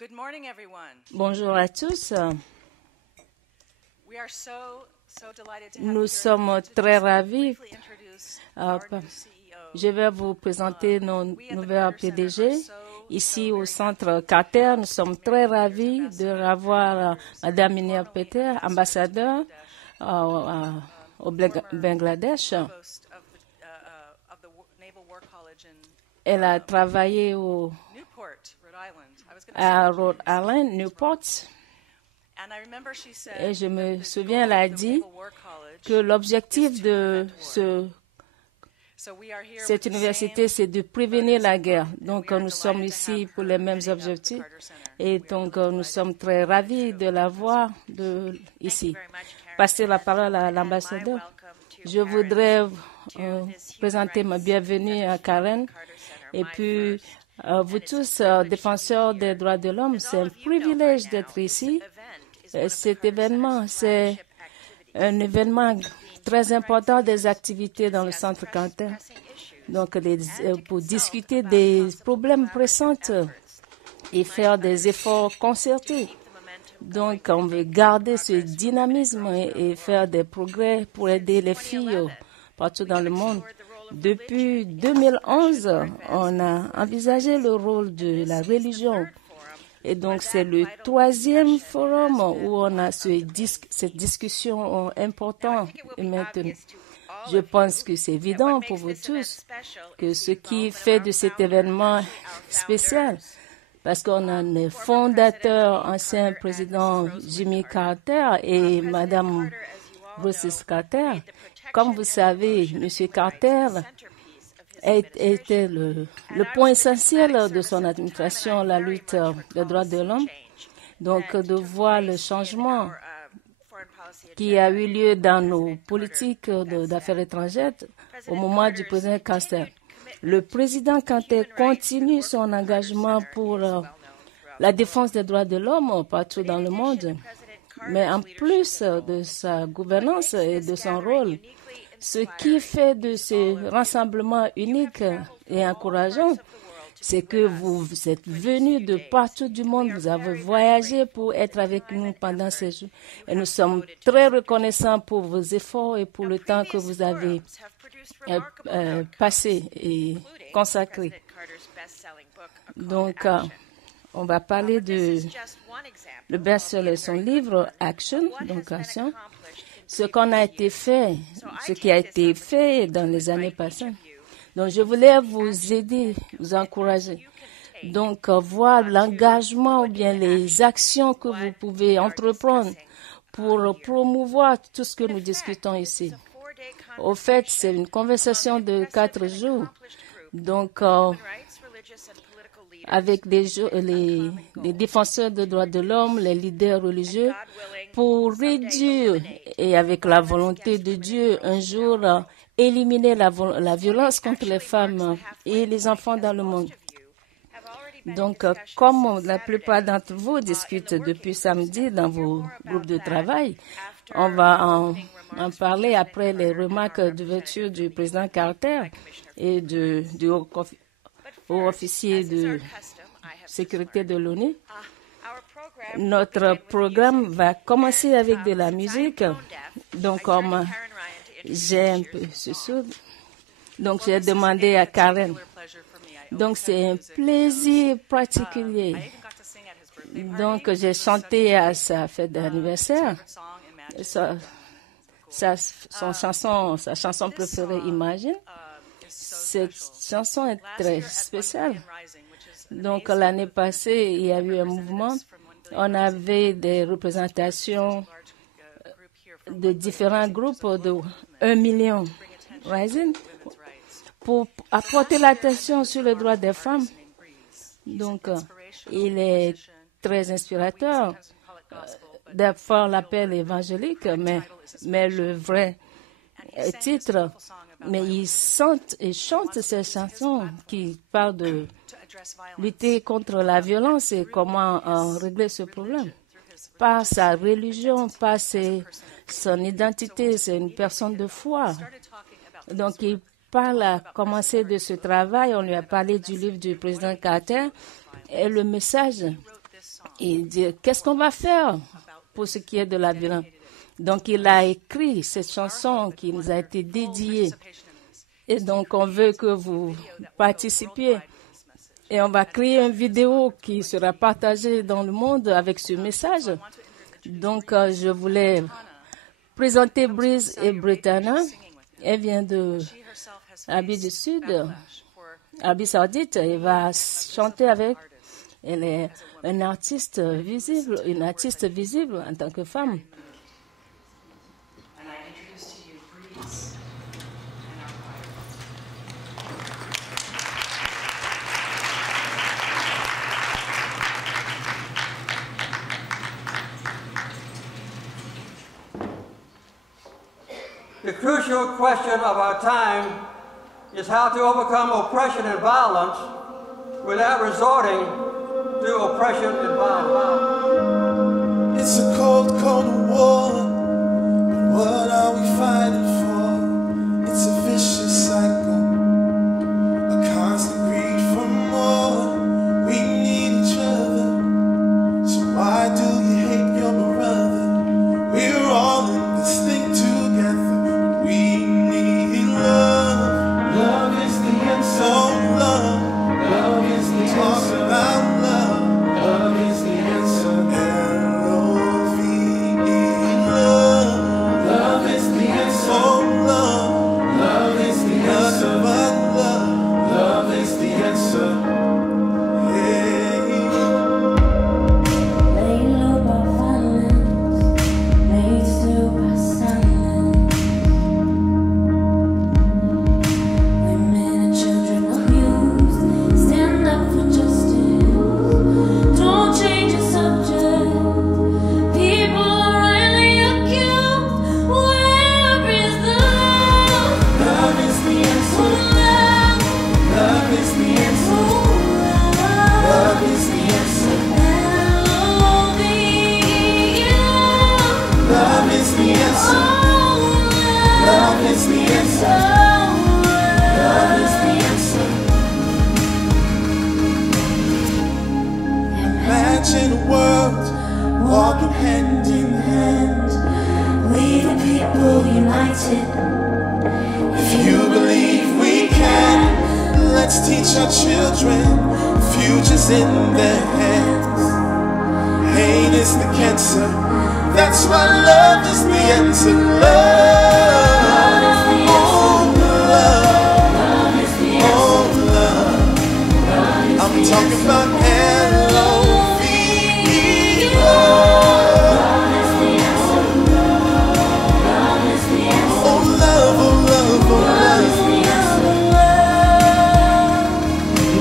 Good morning, everyone. Bonjour à tous. We are so delighted to have you Nous here. sommes To très just ravis. briefly introduce Euh, our pa- new CEO. Je vais vous présenter nos We at the nouveaux Carter Center PDG. are Ici au very centre happy Carter, to nous sommes welcome très Mary ravis Peters, de Ambassador revoir Mary Peters, Madame Minia formerly Peter, ambassador to ambassadeur Bangladesh, au former Bangladesh. provost of the Naval War College in Elle a travaillé au, Newport, Rhode Island. I was going to à say Rhode Island, Newport. And I remember she said Et je me that the souviens, elle goal a of the dit Naval War College que l'objectif is to de prevent war. So we are here with cette the université, same c'est de prévenir motives la in guerre. mind, and Donc, we are nous sommes delighted to have ici pour her les mêmes heading up the objectifs. Carter Center. Et We are donc, really nous delighted sommes to très have ravis you, de la Professor. voir ici. Passer la parole à l'ambassadeur. Je voudrais présenter ma bienvenue à Karen. Et puis, vous tous, défenseurs des droits de l'homme, c'est un privilège d'être ici. Cet événement, c'est un événement très important des activités dans le centre Carter. Donc, pour discuter des problèmes pressants et faire des efforts concertés. Donc, on veut garder ce dynamisme et faire des progrès pour aider les filles partout dans le monde. Depuis 2011, on a envisagé le rôle de la religion. Et donc, c'est le troisième forum où on a cette discussion importante maintenant. Je pense que c'est évident pour vous tous que ce qui fait de cet événement spécial, parce qu'on a un fondateur, ancien président Jimmy Carter et Madame Rosalynn Carter. Comme vous savez, M. Carter était le point essentiel de son administration, la lutte des droits de l'homme. Donc, de voir le changement qui a eu lieu dans nos politiques d'affaires étrangères au moment du président Carter. Le président Carter continue son engagement pour la défense des droits de l'homme partout dans le monde. Mais en plus de sa gouvernance et de son rôle, ce qui fait de ce rassemblement unique et encourageant, c'est que vous êtes venus de partout du monde, vous avez voyagé pour être avec nous pendant ces jours. Et nous sommes très reconnaissants pour vos efforts et pour le temps que vous avez passé et consacré. Donc, on va parler de le best-seller, son livre Action, donc Action. Ce qui a été fait dans les années passées. Donc, je voulais vous aider, vous encourager. Donc, voir l'engagement ou bien les actions que vous pouvez entreprendre pour promouvoir tout ce que nous discutons ici. Au fait, c'est une conversation de 4 jours. Donc, avec les défenseurs des droits de l'homme, les leaders religieux, pour réduire, et avec la volonté de Dieu, un jour, éliminer la violence contre les femmes et les enfants dans le monde. Donc, comme la plupart d'entre vous discutent depuis samedi dans vos groupes de travail, on va en parler après les remarques d'ouverture du président Carter et du haut officier de sécurité de l'ONU. Notre programme va commencer avec de la musique. Donc, comme j'ai un peu ce donc j'ai demandé à Karen. Donc, c'est un plaisir particulier. Donc, j'ai chanté à sa fête d'anniversaire. Sa chanson préférée, Imagine. Cette chanson est très spéciale. Donc, l'année passée, il y a eu un mouvement. On avait des représentations de différents groupes de 1 million Rising pour apporter l'attention sur les droits des femmes. Donc, il est très inspirateur. D'abord, l'appel évangélique, mais le vrai titre, mais il chante ces chansons qui parlent de lutter contre la violence et comment régler ce problème. Par sa religion, par son identité, c'est une personne de foi. Donc, il parle à commencer de ce travail. On lui a parlé du livre du président Carter et le message et dire qu'est-ce qu'on va faire pour ce qui est de la violence. Donc, il a écrit cette chanson qui nous a été dédiée. Et donc, on veut que vous participiez. Et on va créer une vidéo qui sera partagée dans le monde avec ce message. Donc, je voulais présenter Breeze et Britannia. Elle vient de Arabie du Sud, Arabie Saoudite. Elle va chanter avec. Elle est une artiste visible en tant que femme. The crucial question of our time is how to overcome oppression and violence without resorting to oppression and violence. It's a cold, cold war, but what are we fighting for? It's a vicious cycle, a constant greed for more. We need each other, so why do you hate your brother? We're all in this thing together. We need love. Love is the answer. Oh, love. Love is the answer. Talk about love. Love is the answer. L-O-V-E, love. Love is the answer. Oh, love. Love is the answer. But love. Love is the answer. Hey. Lay low by violence, made still by silence. Women and children abused, stand up for justice. Don't change the subject. People are rightly accused. Where is the love? Love is the answer. Love, Love is the answer. Love is the answer. L-O-V-E, Love is the answer. Love is the answer. Love is the answer. Imagine a world walking hand in hand. We the people united. If you believe we can, let's teach our children. Future's in their hands. Hate is the cancer. That's why love is the answer. Love. Oh, love. Oh, love. I'm talking about L-O-V-E, love. Oh, love, oh, love, oh, love.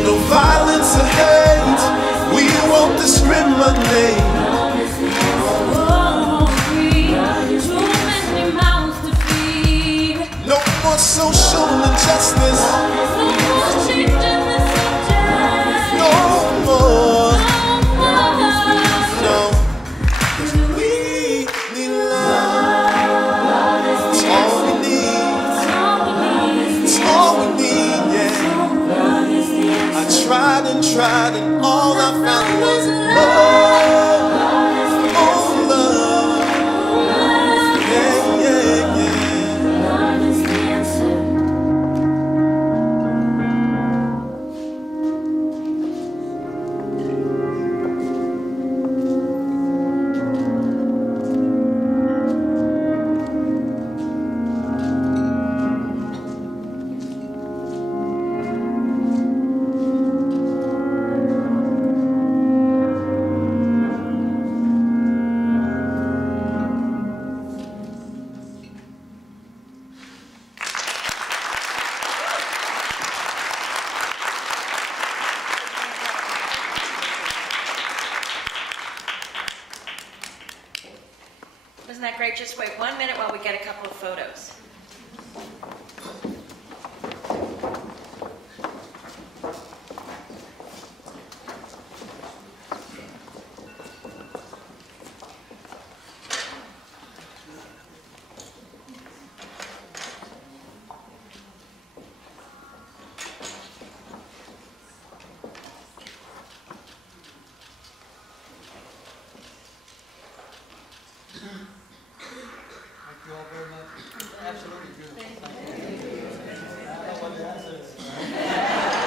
No violence or hate. We won't discriminate. No more social injustice. No more. No. 'Cause we need love. It's all we need. It's all we need, yeah. I tried and all I found was love. Oh, love. Yeah, yeah, yeah. Isn't that great? Just wait 1 minute while we get a couple of photos. you all very much. Absolutely beautiful. Thank you. I don't know what the answer is.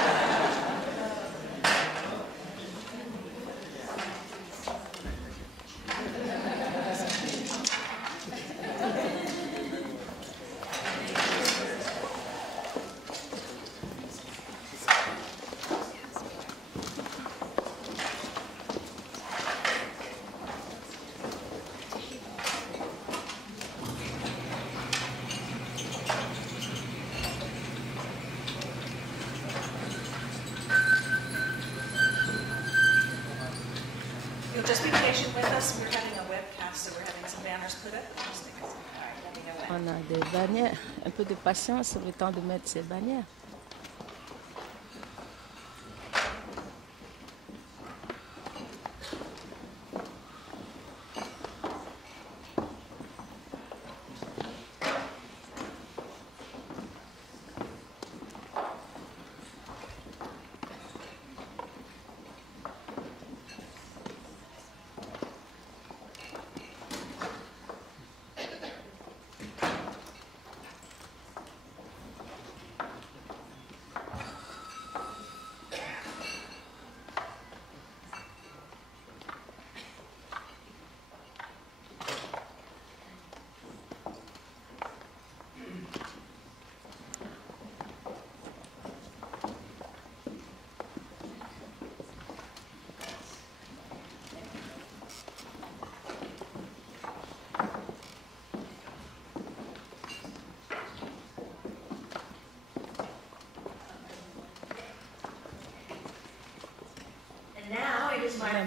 You'll just be patient with us. We're having a webcast, so we're having some banners put up. Just a second. All right, let me know when. On a des bannières. Un peu de patience, le temps de mettre ces bannières.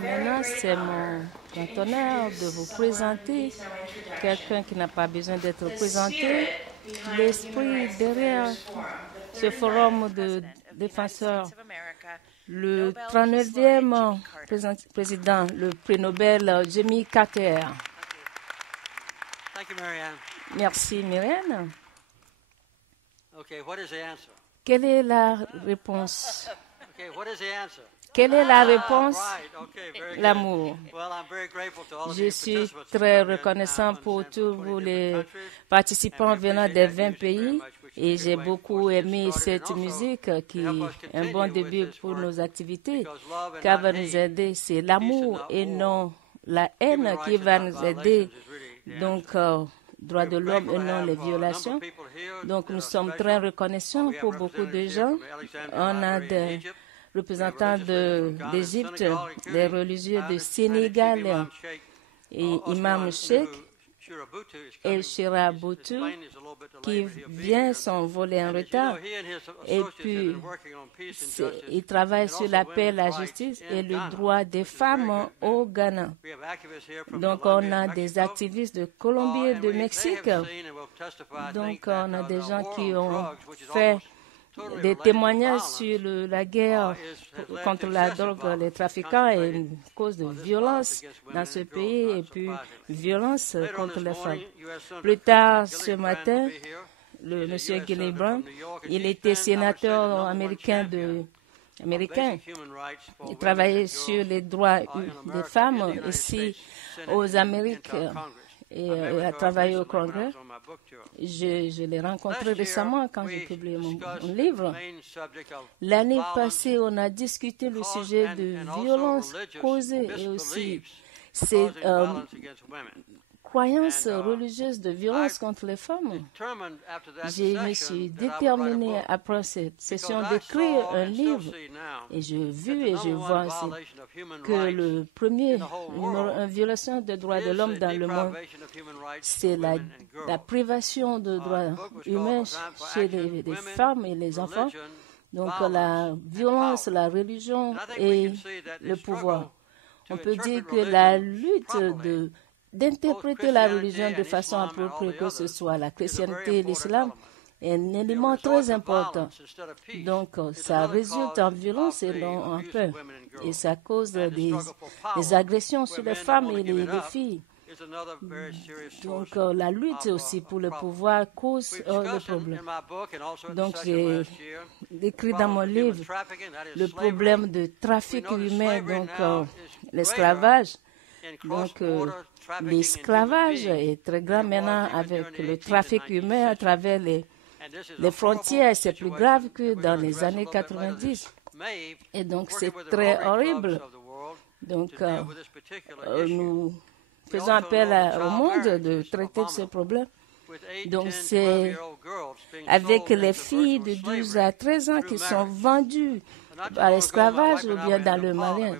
Maintenant, c'est mon grand honneur de vous présenter quelqu'un qui n'a pas besoin d'être présenté, l'esprit derrière ce forum de défenseurs, le 39e président, le prix Nobel Jimmy Carter. Thank you, Marianne. Merci, Myriam. Okay, what is the answer? Quelle est la réponse? Okay, what is the answer? Quelle est la réponse? Right, okay, very good. L'amour. Well, I'm very grateful to all of Je you suis participants who très come in, reconnaissant from pour tous 20 vous different les countries. participants And we venant appreciate des that 20 music very pays much, which is et a j'ai good way beaucoup for us to get aimé started. cette And also musique qui to help us est un bon continue début with this pour work, nos activités because love and car not va nous hate, aider, c'est peace l'amour and not et war, non la human haine qui rights and va not nous violations aider. is really the Donc, answer. droits de We're l'homme grateful et to non have les a number violations. of people here Donc, that nous are sommes très special. reconnaissants We have pour beaucoup de representatives here gens. from Alexandria On a Library in des Egypt. représentants d'Égypte, des religieux de Sénégal et Imam Sheikh El Shirabutu qui vient s'envoler en retard. Et puis, il travaille sur la paix, la justice et le droit des femmes au Ghana. Donc, on a des activistes de Colombie et de Mexique. Donc, on a des gens qui ont fait des témoignages sur la guerre contre la drogue, les trafiquants et une cause de violence dans ce pays et puis violence contre les femmes. Plus tard ce matin, le monsieur Gillibrand, il était sénateur américain. Il travaillait sur les droits des femmes ici aux Amériques et a travaillé au Congrès. Je l'ai rencontré récemment quand j'ai publié mon livre. L'année passée, on a discuté le sujet de violence causée et aussi ces croyances religieuses de violence contre les femmes. Je me suis déterminé après cette session d'écrire un livre et j'ai vu et je vois aussi que le premier numéro 1 violation des droits de l'homme dans le monde, c'est la privation de droits humains chez les femmes et les enfants. Donc la violence, la religion et le pouvoir. On peut dire que la lutte d'interpréter la religion de façon appropriée, que ce soit la chrétienté et l'islam, est un élément très important. Donc, ça résulte en violence et non en peur. Et ça cause des agressions sur les femmes et les filles. Donc, la lutte aussi pour le pouvoir cause le problème. Donc, j'ai écrit dans mon livre le problème de trafic humain, donc l'esclavage. Donc, l'esclavage est très grand maintenant avec le trafic humain à travers les frontières. C'est plus grave que dans les années 90. Et donc, c'est très horrible. Donc, nous faisons appel au monde de traiter de ce problème. Donc, c'est avec les filles de 12 à 13 ans qui sont vendues à l'esclavage ou bien dans le mariage.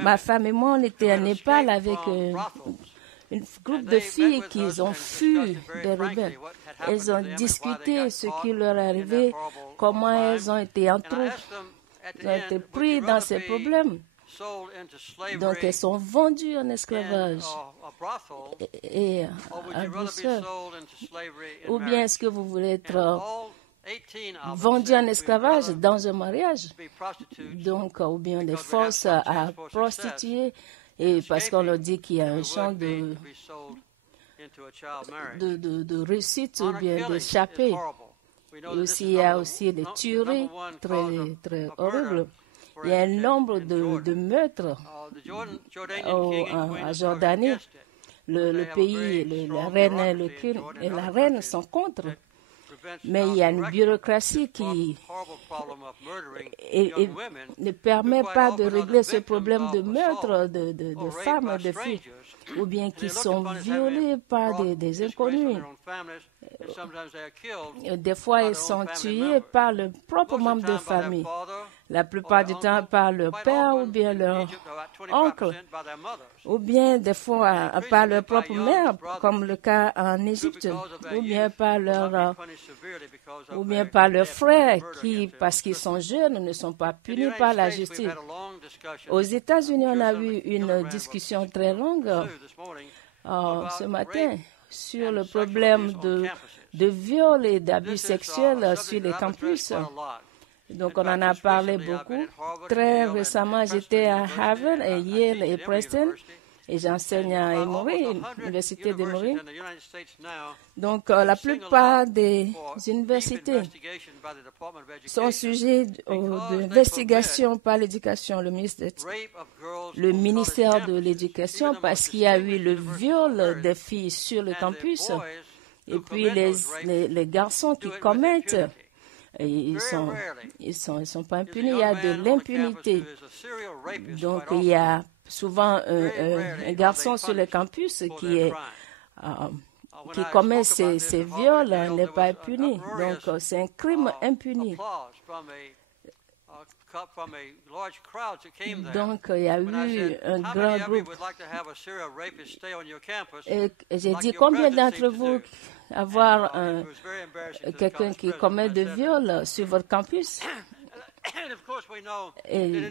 Ma femme et moi, on était à Népal avec un groupe de filles qui ont fui des rebelles. Elles ont discuté ce qui leur est arrivé, comment elles ont été pris dans ces problèmes. Donc, elles sont vendues en esclavage et à Bruxelles. Ou bien est-ce que vous voulez être vendu en esclavage dans un mariage? Donc, ou bien des forces à prostituer, et parce qu'on leur dit qu'il y a un champ de réussite ou bien d'échapper. Et aussi, il y a aussi des tueries très, très horribles. Il y a un nombre de meurtres en Jordanie. Le pays, la reine et la reine sont contre. Mais il y a une bureaucratie qui ne permet pas de régler ce problème de meurtre de femmes et de filles, ou bien qui sont violées par des inconnus. Des fois, ils sont tués par le propre membre de famille. La plupart du temps par leur père ou bien leur oncle, ou bien des fois par leur propre mère, comme le cas en Égypte, ou bien par leur frères qui, parce qu'ils sont jeunes, ne sont pas punis par la justice. Aux États-Unis, on a eu une discussion très longue ce matin sur le problème de viol et d'abus sexuels sur les campus. Donc, on en a parlé beaucoup. Très récemment, j'étais à Harvard, et Yale et Princeton, et j'enseigne à Emory, l'université d'Emory. Donc, la plupart des universités sont sujets d'investigation par l'éducation, le ministère de l'Éducation, parce qu'il y a eu le viol des filles sur le campus. Et puis, les garçons qui commettent, ils sont pas impunis, il y a de l'impunité. Donc, il y a souvent un garçon sur le campus qui commet ces viols n'est pas puni. Donc, c'est un crime impuni. Donc, il y a eu un grand groupe. Et j'ai dit, combien d'entre vous avoir quelqu'un qui commet de viol sur votre campus? Et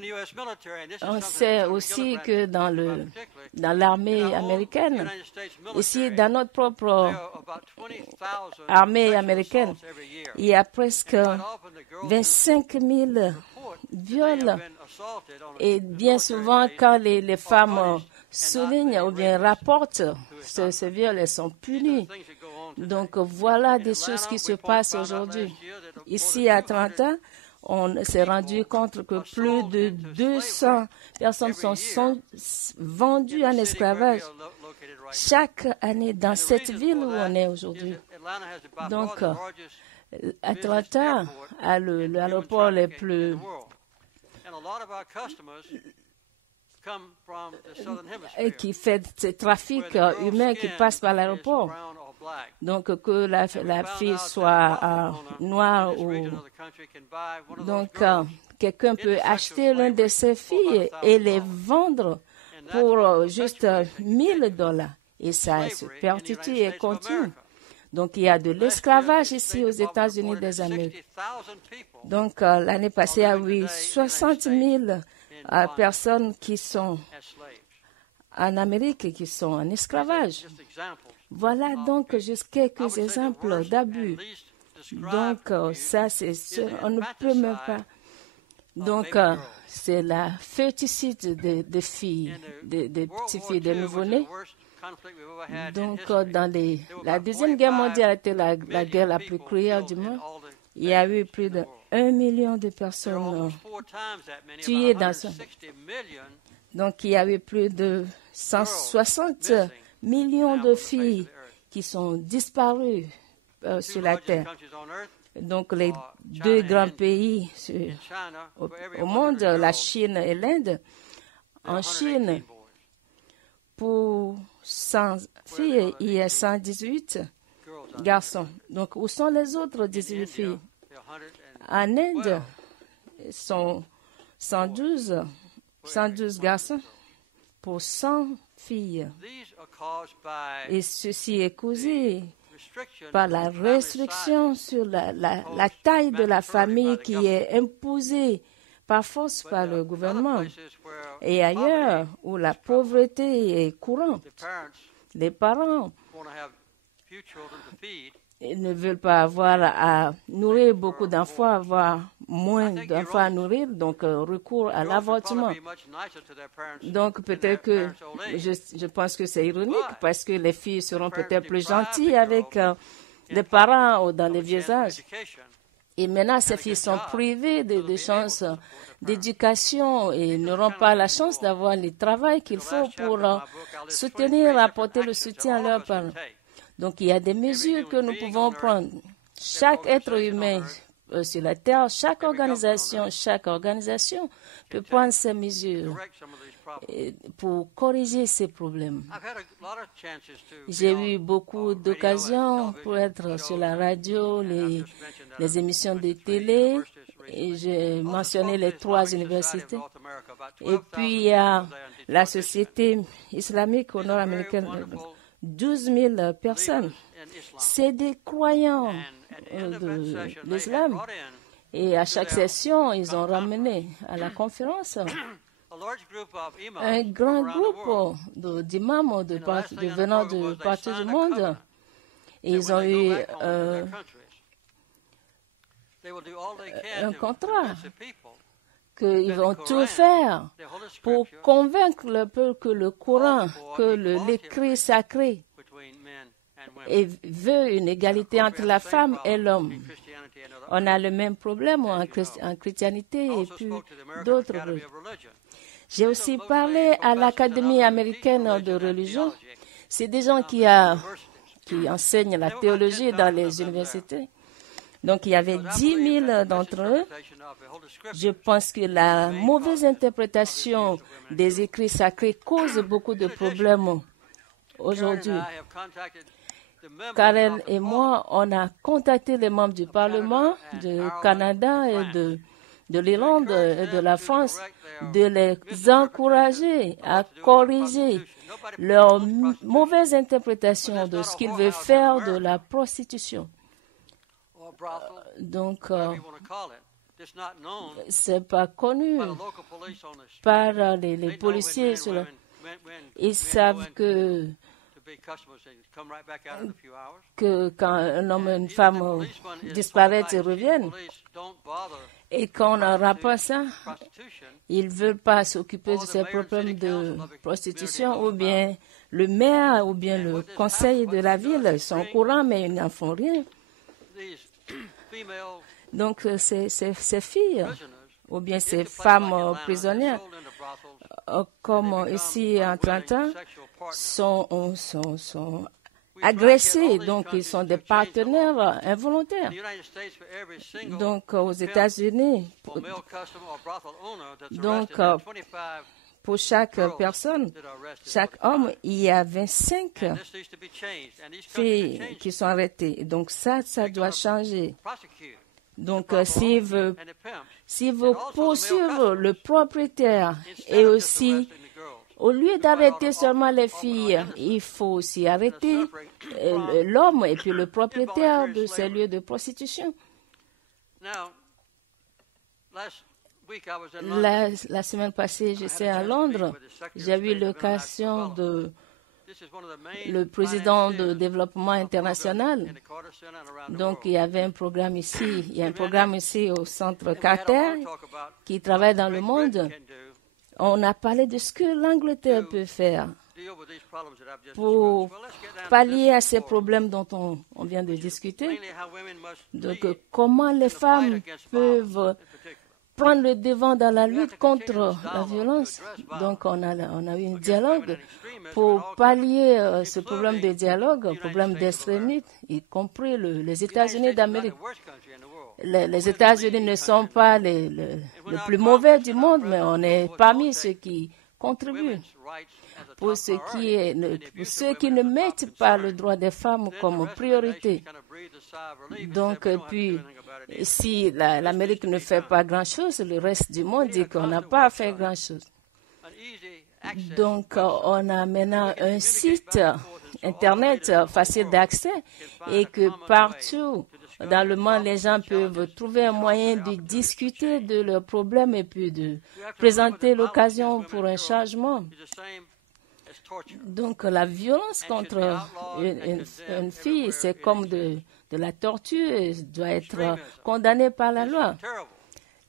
on sait aussi que dans l'armée américaine, ici dans notre propre armée américaine, il y a presque 25 000 viols. Et bien souvent, quand les femmes soulignent ou bien rapportent ces viols, elles sont punies. Donc voilà des choses qui se passent aujourd'hui. Ici à Atlanta, on s'est rendu compte que plus de 200 personnes sont vendues en esclavage chaque année dans cette ville où on est aujourd'hui. Donc, Atlanta a l'aéroport le plus qui fait ce trafic humain qui passe par l'aéroport. Donc, que la fille soit noire ou... Donc, quelqu'un peut acheter l'une de ses filles et les vendre pour juste $1,000. Et ça se perpétue et continue. Donc, il y a de l'esclavage ici aux États-Unis des Amériques. Donc, l'année passée, il y a eu 60 000 personnes qui sont en Amérique et qui sont en esclavage. Voilà donc juste quelques exemples d'abus. Donc, ça, c'est sûr, on ne peut même pas. Donc, c'est la féticide des filles, des petites filles, des nouveau-nés. Donc, dans la Deuxième Guerre mondiale était la guerre la plus cruelle du monde. Il y a eu plus de 1 million de personnes tuées dans ce. Donc, il y a eu plus de 160 millions de filles qui sont disparues sur la Terre. Donc, les deux grands pays au monde, la Chine et l'Inde. En Chine, pour 100 filles, il y a 118 garçons. Donc, où sont les autres 18 filles? En Inde, ils sont 112 garçons pour 100 filles. Et ceci est causé par la restriction sur la taille de la famille qui est imposée par force par le gouvernement. Et ailleurs, où la pauvreté est courante, les parents ne veulent pas avoir à nourrir beaucoup d'enfants, avoir moins d'enfants à nourrir, donc recours à l'avortement. Donc peut-être que, je pense que c'est ironique, parce que les filles seront peut-être plus gentilles avec les parents ou dans les vieux âges. Et maintenant, ces filles sont privées de chances d'éducation et n'auront pas la chance d'avoir le travail qu'il faut pour soutenir, apporter le soutien à leurs parents. Donc, il y a des mesures que nous pouvons prendre. Chaque être humain sur la Terre, chaque organisation peut prendre ces mesures pour corriger ces problèmes. J'ai eu beaucoup d'occasions pour être sur la radio, les émissions de télé, et j'ai mentionné les 3 universités. Et puis, il y a la société islamique au nord-américain, 12 000 personnes. C'est des croyants de l'islam. Et à chaque session, ils ont ramené à la conférence un grand groupe d'imams venant de partout du monde. Et ils ont eu un contrat qu'ils vont tout faire pour convaincre le peuple que le Coran, que l'écrit sacré veut une égalité entre la femme et l'homme. On a le même problème en chrétienté et puis d'autres. J'ai aussi parlé à l'Académie américaine de religion. C'est des gens qui enseignent la théologie dans les universités. Donc, il y avait 10 000 d'entre eux. Je pense que la mauvaise interprétation des écrits sacrés cause beaucoup de problèmes aujourd'hui. Karen et moi, on a contacté les membres du Parlement du Canada et de l'Irlande et de la France de les encourager à corriger leur mauvaise interprétation de ce qu'ils veulent faire de la prostitution. Donc, c'est pas connu par les policiers. Ils savent que quand un homme et une femme disparaissent et reviennent, et quand on n'aura pas ça, ils ne veulent pas s'occuper de ces problèmes de prostitution, ou bien le maire, ou bien le conseil de la ville, ils sont au courant, mais ils n'en font rien. Donc, ces filles, ou bien ces femmes prisonnières, comme ici en 30 ans, sont agressés, donc ils sont des partenaires involontaires. Donc aux États-Unis, donc pour chaque personne, chaque homme, il y a 25 filles qui sont arrêtées. Donc ça doit changer. Donc s'il veut poursuivre le propriétaire et aussi, au lieu d'arrêter seulement les filles, il faut aussi arrêter l'homme et puis le propriétaire de ces lieux de prostitution. La semaine passée, j'étais à Londres. J'ai eu l'occasion de le président de développement international. Donc, il y avait un programme ici. Il y a un programme ici au centre Carter qui travaille dans le monde. On a parlé de ce que l'Angleterre peut faire pour pallier à ces problèmes dont on vient de discuter. Donc, comment les femmes peuvent prendre le devant dans la lutte contre la violence. Donc, on a eu un dialogue pour pallier ce problème de dialogue, problème d'extrémisme, y compris les États-Unis d'Amérique. Les États-Unis ne sont pas le plus mauvais du monde, mais on est parmi ceux qui contribuent. Pour ceux qui ne mettent pas le droit des femmes comme priorité. Donc, puis, si l'Amérique ne fait pas grand-chose, le reste du monde dit qu'on n'a pas fait grand-chose. Donc, on a maintenant un site Internet facile d'accès et que partout dans le monde, les gens peuvent trouver un moyen de discuter de leurs problèmes et puis de présenter l'occasion pour un changement. Donc, la violence contre une fille, c'est comme de la torture et doit être condamnée par la loi.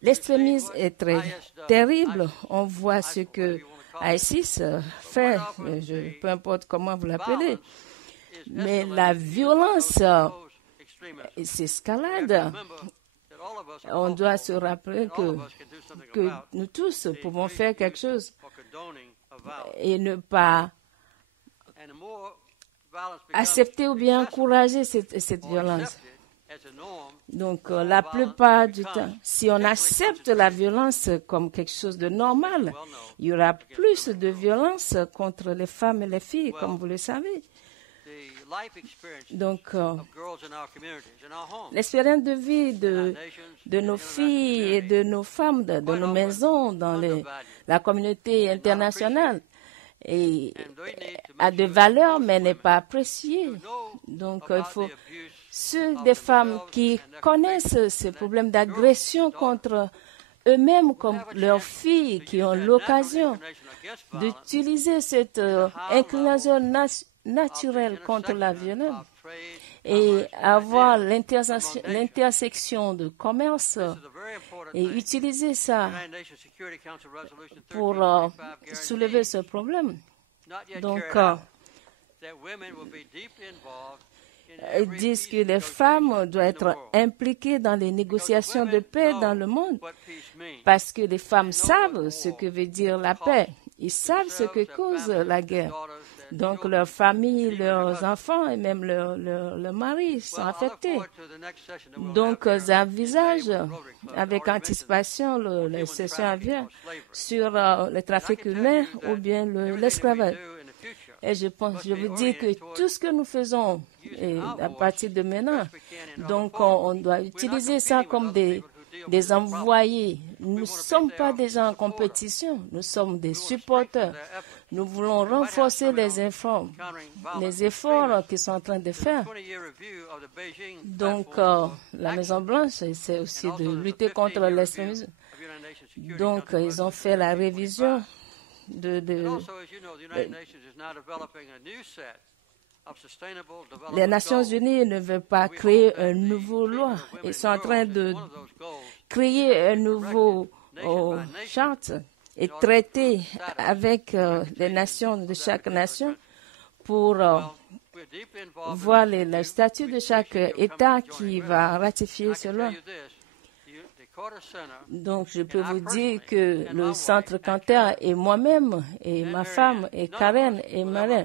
L'extrémisme est très terrible. On voit ce que ISIS fait, peu importe comment vous l'appelez. Mais la violence s'escalade. On doit se rappeler que nous tous pouvons faire quelque chose et ne pas accepter ou bien encourager cette violence. Donc, la plupart du temps, si on accepte la violence comme quelque chose de normal, il y aura plus de violence contre les femmes et les filles, comme vous le savez. Donc, l'expérience de vie de nos filles et de nos femmes, de nos maisons, dans la communauté internationale, a de valeur, mais n'est pas appréciée. Donc, il faut des femmes qui connaissent ces problèmes d'agression contre eux-mêmes, comme leurs filles, qui ont l'occasion d'utiliser cette inclination naturelle contre la violence et avoir l'intersection de commerce et utiliser ça pour soulever ce problème. Donc, ils disent que les femmes doivent être impliquées dans les négociations de paix dans le monde parce que les femmes savent ce que veut dire la paix. Ils savent ce que cause la guerre. Donc, leurs familles, leurs enfants et même leurs maris sont affectés. Donc, ils envisagent avec anticipation la session à venir sur le trafic humain ou bien l'esclavage. Et je vous dis que tout ce que nous faisons à partir de maintenant, donc on doit utiliser ça comme des envoyés. Nous ne sommes pas des gens en compétition, nous sommes des supporters. Nous voulons renforcer les efforts qu'ils sont en train de faire. Donc, la Maison-Blanche essaie aussi de lutter contre l'extrémisme. Donc, ils ont fait la révision les Nations Unies ne veulent pas créer une nouvelle loi. Ils sont en train de créer un nouveau charte et traiter avec les nations de chaque nation pour voir le statut de chaque État qui va ratifier cela. Donc, je peux vous dire que le Centre Carter et moi-même, et ma femme, et Karen et Marin,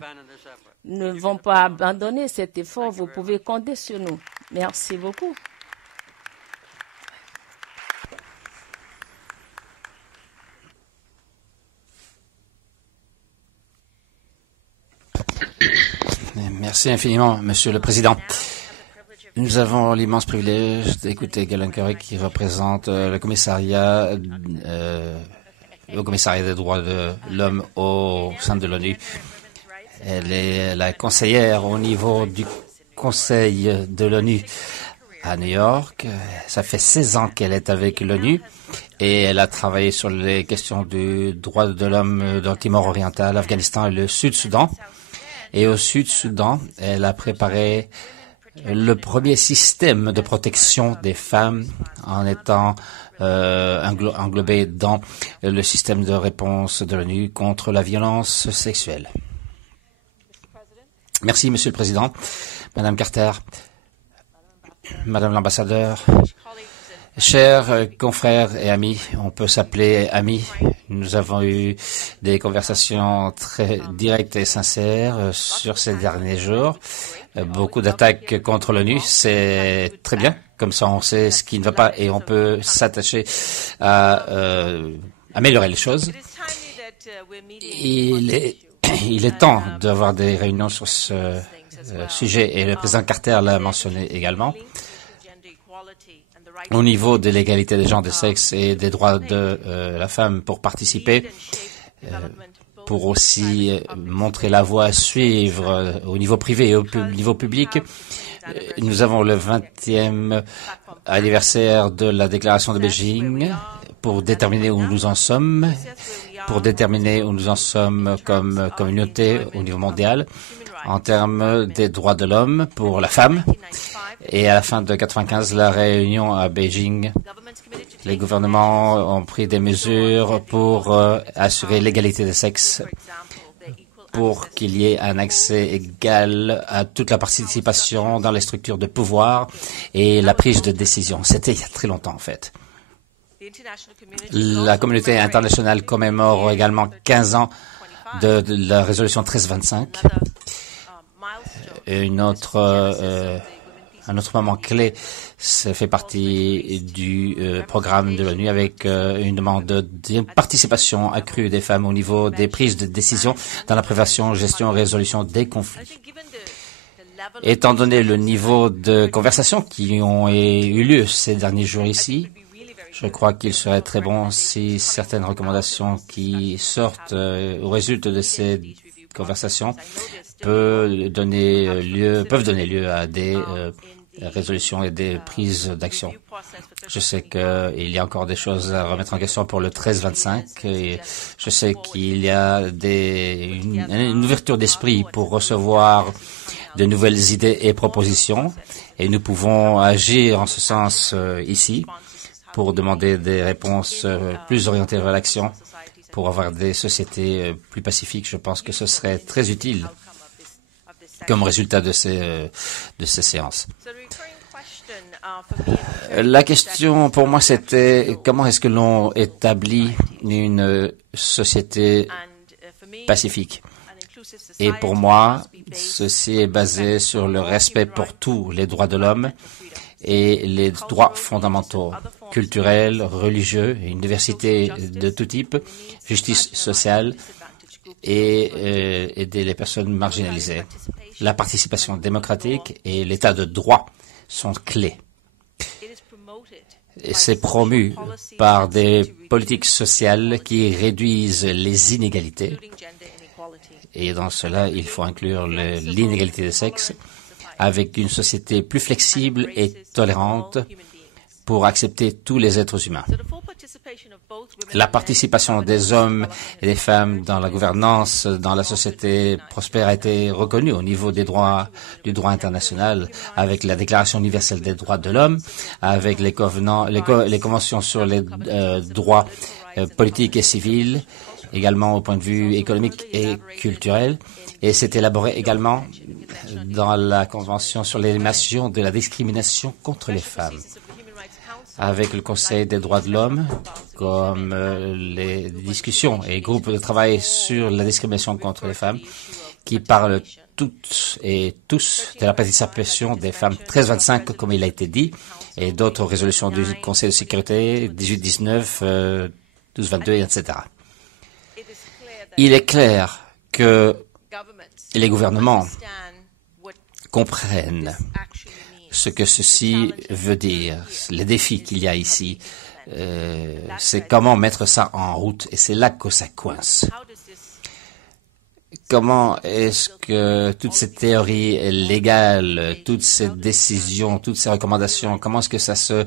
ne vont pas abandonner cet effort. Vous pouvez compter sur nous. Merci beaucoup. Merci infiniment, Monsieur le Président. Nous avons l'immense privilège d'écouter Galen Curry qui représente le commissariat des droits de l'homme au sein de l'ONU. Elle est la conseillère au niveau du Conseil de l'ONU à New York. Ça fait 16 ans qu'elle est avec l'ONU et elle a travaillé sur les questions du droit de l'homme dans le Timor oriental, l'Afghanistan et le Sud-Soudan. Et au Sud-Soudan, elle a préparé le premier système de protection des femmes en étant englobé dans le système de réponse de l'ONU contre la violence sexuelle. Merci, Monsieur le Président, Madame Carter, Madame l'ambassadeur, Chers confrères et amis, on peut s'appeler amis. Nous avons eu des conversations très directes et sincères sur ces derniers jours. Beaucoup d'attaques contre l'ONU, c'est très bien. Comme ça, on sait ce qui ne va pas et on peut s'attacher à améliorer les choses. Il est temps d'avoir des réunions sur ce sujet et le président Carter l'a mentionné également. Au niveau de l'égalité des genres, des sexes et des droits de la femme pour participer, pour aussi montrer la voie à suivre au niveau privé et au niveau public. Nous avons le 20e anniversaire de la déclaration de Beijing pour déterminer où nous en sommes, comme communauté au niveau mondial en termes des droits de l'homme pour la femme. Et à la fin de 1995, la réunion à Beijing, les gouvernements ont pris des mesures pour assurer l'égalité des sexes, pour qu'il y ait un accès égal à toute la participation dans les structures de pouvoir et la prise de décision. C'était il y a très longtemps, en fait. La communauté internationale commémore également 15 ans de la résolution 1325. Un autre moment clé, ça fait partie du programme de l'ONU avec une demande de participation accrue des femmes au niveau des prises de décision dans la prévention, gestion et résolution des conflits. Étant donné le niveau de conversation qui ont eu lieu ces derniers jours ici, je crois qu'il serait très bon si certaines recommandations qui sortent au résultat de ces conversations peuvent donner lieu à des résolutions et des prises d'action. Je sais qu'il y a encore des choses à remettre en question pour le 1325 et je sais qu'il y a une ouverture d'esprit pour recevoir de nouvelles idées et propositions et nous pouvons agir en ce sens ici pour demander des réponses plus orientées vers l'action pour avoir des sociétés plus pacifiques. Je pense que ce serait très utile comme résultat de ces séances. La question pour moi, c'était comment est-ce que l'on établit une société pacifique? Et pour moi, ceci est basé sur le respect pour tous les droits de l'homme et les droits fondamentaux, culturels, religieux, une diversité de tout type, justice sociale et aider les personnes marginalisées. La participation démocratique et l'état de droit sont clés. Et c'est promu par des politiques sociales qui réduisent les inégalités. Et dans cela, il faut inclure l'inégalité des sexes avec une société plus flexible et tolérante pour accepter tous les êtres humains. La participation des hommes et des femmes dans la gouvernance, dans la société prospère a été reconnue au niveau du droit international avec la Déclaration universelle des droits de l'homme, avec les conventions sur les droits politiques et civils, également au point de vue économique et culturel. Et c'est élaboré également dans la Convention sur l'élimination de la discrimination contre les femmes, avec le Conseil des droits de l'homme, comme les discussions et groupes de travail sur la discrimination contre les femmes, qui parlent toutes et tous de la participation des femmes 1325, comme il a été dit, et d'autres résolutions du Conseil de sécurité 1819, 1222, etc. Il est clair que les gouvernements comprennent ce que ceci veut dire, les défis qu'il y a ici. C'est comment mettre ça en route, et c'est là que ça coince. Comment est-ce que toutes ces théories légales, toutes ces décisions, toutes ces recommandations, comment est-ce que ça se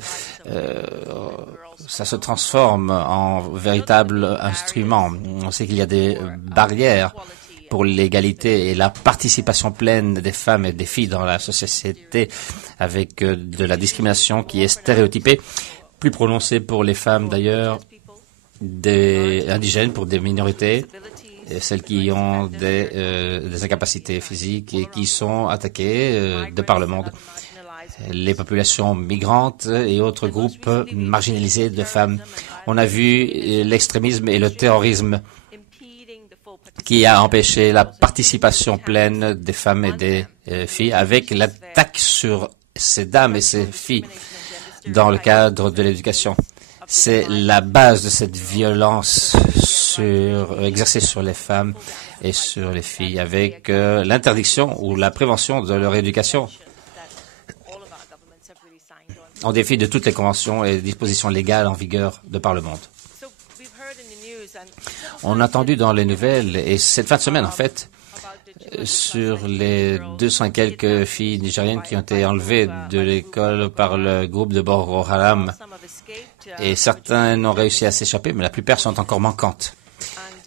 transforme en véritable instrument? On sait qu'il y a des barrières pour l'égalité et la participation pleine des femmes et des filles dans la société, avec de la discrimination qui est stéréotypée, plus prononcée pour les femmes d'ailleurs, des indigènes, pour des minorités, et celles qui ont des incapacités physiques et qui sont attaquées de par le monde. les populations migrantes et autres groupes marginalisés de femmes. On a vu l'extrémisme et le terrorisme qui a empêché la participation pleine des femmes et des filles avec l'attaque sur ces dames et ces filles dans le cadre de l'éducation. C'est la base de cette violence exercée sur les femmes et sur les filles avec l'interdiction ou la prévention de leur éducation. En défi de toutes les conventions et dispositions légales en vigueur de par le monde. On a entendu dans les nouvelles, et cette fin de semaine en fait, sur les 200 et quelques filles nigériennes qui ont été enlevées de l'école par le groupe de Boko Haram. Et certaines ont réussi à s'échapper, mais la plupart sont encore manquantes,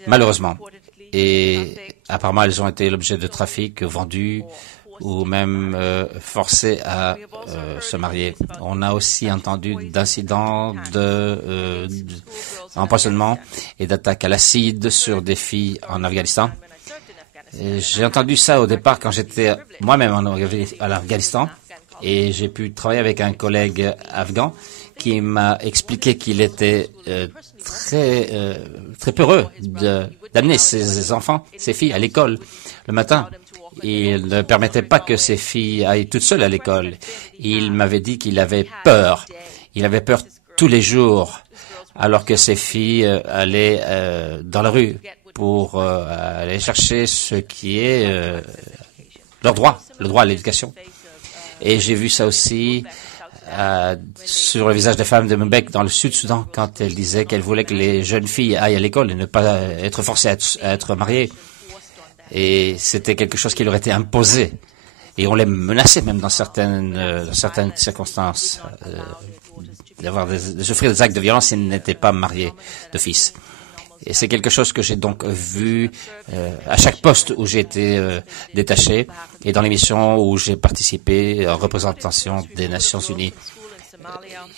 malheureusement. Et apparemment, elles ont été l'objet de trafic, vendues ou même forcées à se marier. On a aussi entendu d'incidents d'empoisonnement et d'attaques à l'acide sur des filles en Afghanistan. J'ai entendu ça au départ quand j'étais moi-même en Afghanistan et j'ai pu travailler avec un collègue afghan qui m'a expliqué qu'il était très peureux d'amener ses enfants, ses filles à l'école le matin. Il ne permettait pas que ses filles aillent toutes seules à l'école. Il m'avait dit qu'il avait peur. Il avait peur tous les jours alors que ses filles allaient dans la rue pour aller chercher ce qui est leur droit, le droit à l'éducation. Et j'ai vu ça aussi sur le visage des femmes de Mbek dans le Sud-Soudan quand elles disaient qu'elles voulaient que les jeunes filles aillent à l'école et ne pas être forcées à être mariées. Et c'était quelque chose qui leur était imposé. Et on les menaçait même dans certaines circonstances de souffrir des actes de violence s'ils n'étaient pas mariés d'office. Et c'est quelque chose que j'ai donc vu à chaque poste où j'ai été détaché et dans les missions où j'ai participé en représentation des Nations Unies.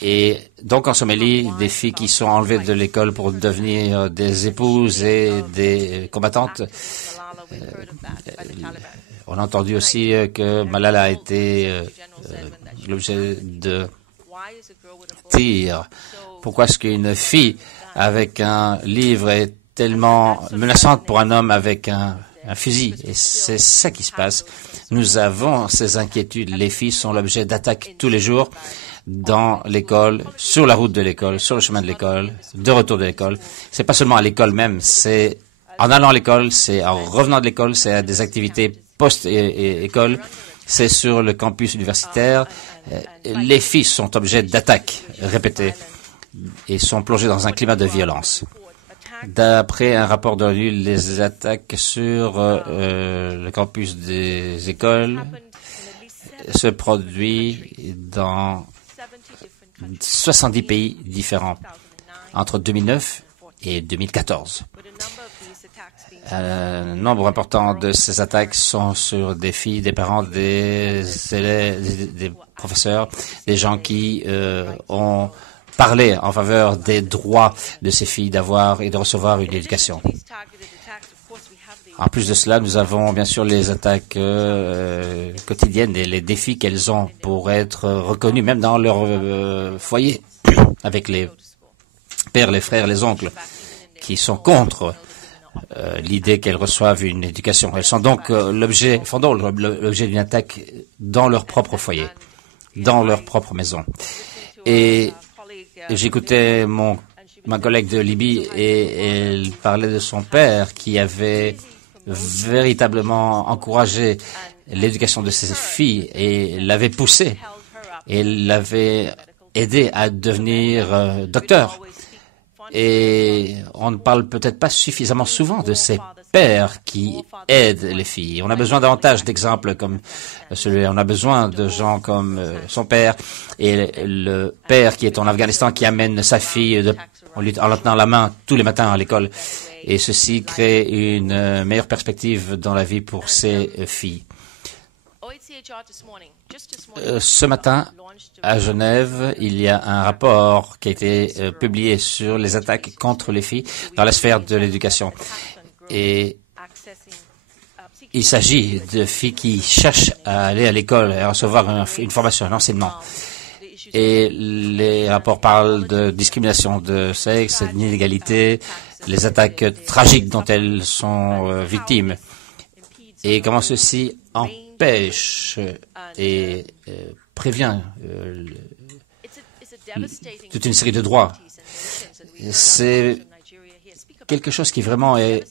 Et donc en Somalie, des filles qui sont enlevées de l'école pour devenir des épouses et des combattantes. On a entendu aussi que Malala a été l'objet de tirs. Pourquoi est-ce qu'une fille avec un livre est tellement menaçante pour un homme avec un fusil? Et c'est ça qui se passe. Nous avons ces inquiétudes. Les filles sont l'objet d'attaques tous les jours dans l'école, sur la route de l'école, sur le chemin de l'école, de retour de l'école. C'est pas seulement à l'école même, c'est en allant à l'école, c'est en revenant de l'école, c'est à des activités post-école, c'est sur le campus universitaire. Les filles sont objets d'attaques répétées et sont plongées dans un climat de violence. D'après un rapport de l'ONU, les attaques sur le campus des écoles se produisent dans 70 pays différents entre 2009 et 2014. Un nombre important de ces attaques sont sur des filles, des parents, des élèves, des professeurs, des gens qui ont parlé en faveur des droits de ces filles d'avoir et de recevoir une éducation. En plus de cela, nous avons bien sûr les attaques quotidiennes et les défis qu'elles ont pour être reconnues, même dans leur foyer, avec les pères, les frères, les oncles, qui sont contre l'idée qu'elles reçoivent une éducation. Elles sont donc l'objet d'une attaque dans leur propre foyer, dans leur propre maison. Et j'écoutais ma collègue de Libye et elle parlait de son père qui avait véritablement encouragé l'éducation de ses filles et l'avait poussée et l'avait aidé à devenir docteur. Et on ne parle peut-être pas suffisamment souvent de ces pères qui aident les filles. On a besoin davantage d'exemples comme celui-là. On a besoin de gens comme son père et le père qui est en Afghanistan qui amène sa fille en lui tenant la main tous les matins à l'école. Et ceci crée une meilleure perspective dans la vie pour ces filles. Ce matin, à Genève, il y a un rapport qui a été publié sur les attaques contre les filles dans la sphère de l'éducation. Et il s'agit de filles qui cherchent à aller à l'école et à recevoir une formation, un enseignement. Et les rapports parlent de discrimination de sexe, d'inégalité, les attaques tragiques dont elles sont victimes. Et comment ceci empêche et prévient toute une série de droits. C'est quelque chose qui vraiment est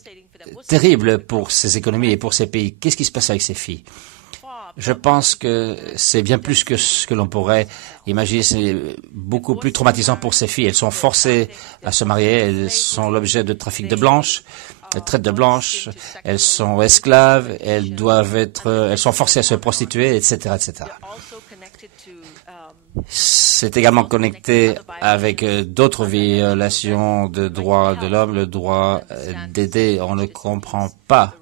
terrible pour ces économies et pour ces pays. Qu'est-ce qui se passe avec ces filles? Je pense que c'est bien plus que ce que l'on pourrait imaginer. C'est beaucoup plus traumatisant pour ces filles. Elles sont forcées à se marier. Elles sont l'objet de trafic de blanches, de traite de blanches. Elles sont esclaves. Elles sont forcées à se prostituer, etc., etc. C'est également connecté avec d'autres violations de droits de l'homme, le droit d'aider. On ne comprend pas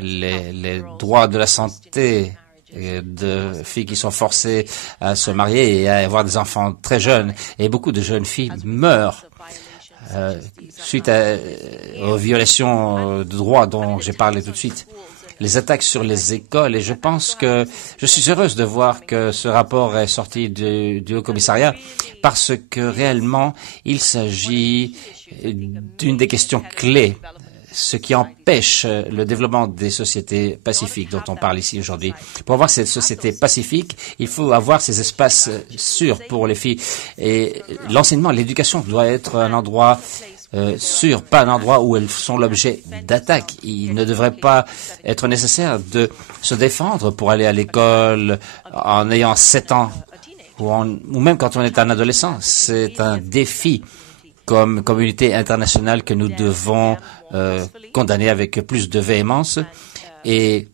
les droits de la santé de filles qui sont forcées à se marier et à avoir des enfants très jeunes. Et beaucoup de jeunes filles meurent suite aux violations de droits dont j'ai parlé tout de suite. Les attaques sur les écoles, et je pense que je suis heureuse de voir que ce rapport est sorti du Haut-Commissariat parce que réellement, il s'agit d'une des questions clés, ce qui empêche le développement des sociétés pacifiques dont on parle ici aujourd'hui. Pour avoir cette société pacifique, il faut avoir ces espaces sûrs pour les filles. Et l'enseignement, l'éducation doit être un endroit sûr, pas un endroit où elles sont l'objet d'attaques. Il ne devrait pas être nécessaire de se défendre pour aller à l'école en ayant 7 ans ou même quand on est un adolescent. C'est un défi comme communauté internationale que nous devons condamner avec plus de véhémence et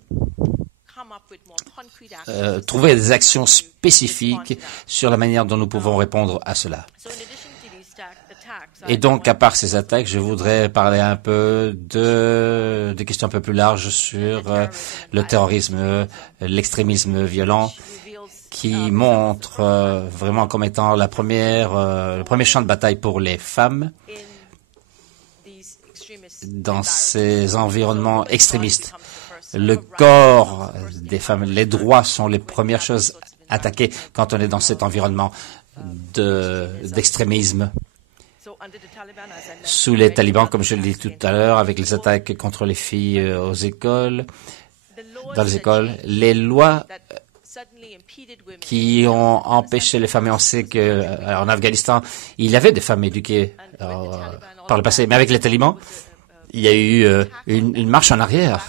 trouver des actions spécifiques sur la manière dont nous pouvons répondre à cela. Et donc, à part ces attaques, je voudrais parler un peu de questions un peu plus larges sur le terrorisme, l'extrémisme violent, qui montre vraiment comme étant le premier champ de bataille pour les femmes dans ces environnements extrémistes. Le corps des femmes, les droits sont les premières choses attaquées quand on est dans cet environnement d'extrémisme. Sous les talibans, comme je l'ai dit tout à l'heure, avec les attaques contre les filles dans les écoles, les lois qui ont empêché les femmes, et on sait qu'en Afghanistan, il y avait des femmes éduquées par le passé, mais avec les talibans, il y a eu une marche en arrière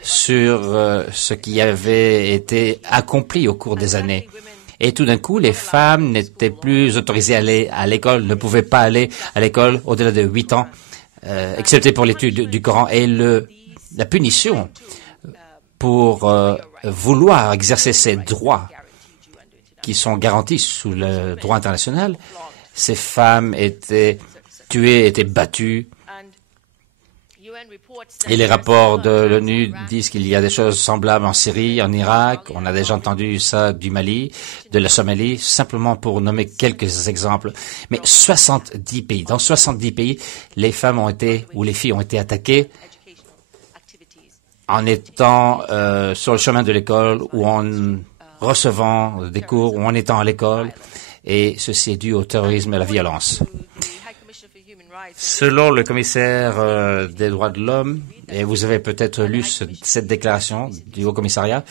sur ce qui avait été accompli au cours des années. Et tout d'un coup, les femmes n'étaient plus autorisées à aller à l'école, ne pouvaient pas aller à l'école au-delà de 8 ans, excepté pour l'étude du Coran. Et la punition pour vouloir exercer ces droits qui sont garantis sous le droit international, ces femmes étaient tuées, étaient battues. Et les rapports de l'ONU disent qu'il y a des choses semblables en Syrie, en Irak. On a déjà entendu ça du Mali, de la Somalie, simplement pour nommer quelques exemples. Mais 70 pays, dans 70 pays, les femmes ont été, ou les filles ont été attaquées en étant sur le chemin de l'école ou en recevant des cours ou en étant à l'école. Et ceci est dû au terrorisme et à la violence. Selon le commissaire des droits de l'homme, et vous avez peut-être lu cette déclaration du Haut-Commissariat,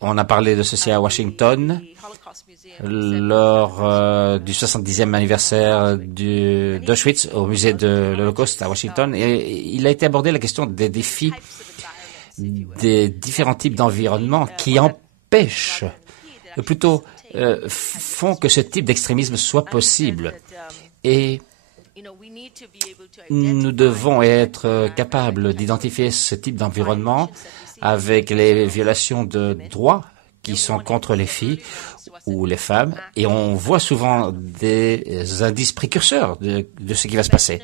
on a parlé de ceci à Washington lors du 70e anniversaire d'Auschwitz au musée de l'Holocauste à Washington, et il a été abordé la question des défis des différents types d'environnements qui empêchent, plutôt font que ce type d'extrémisme soit possible. Et nous devons être capables d'identifier ce type d'environnement avec les violations de droits qui sont contre les filles ou les femmes. Et on voit souvent des indices précurseurs de ce qui va se passer.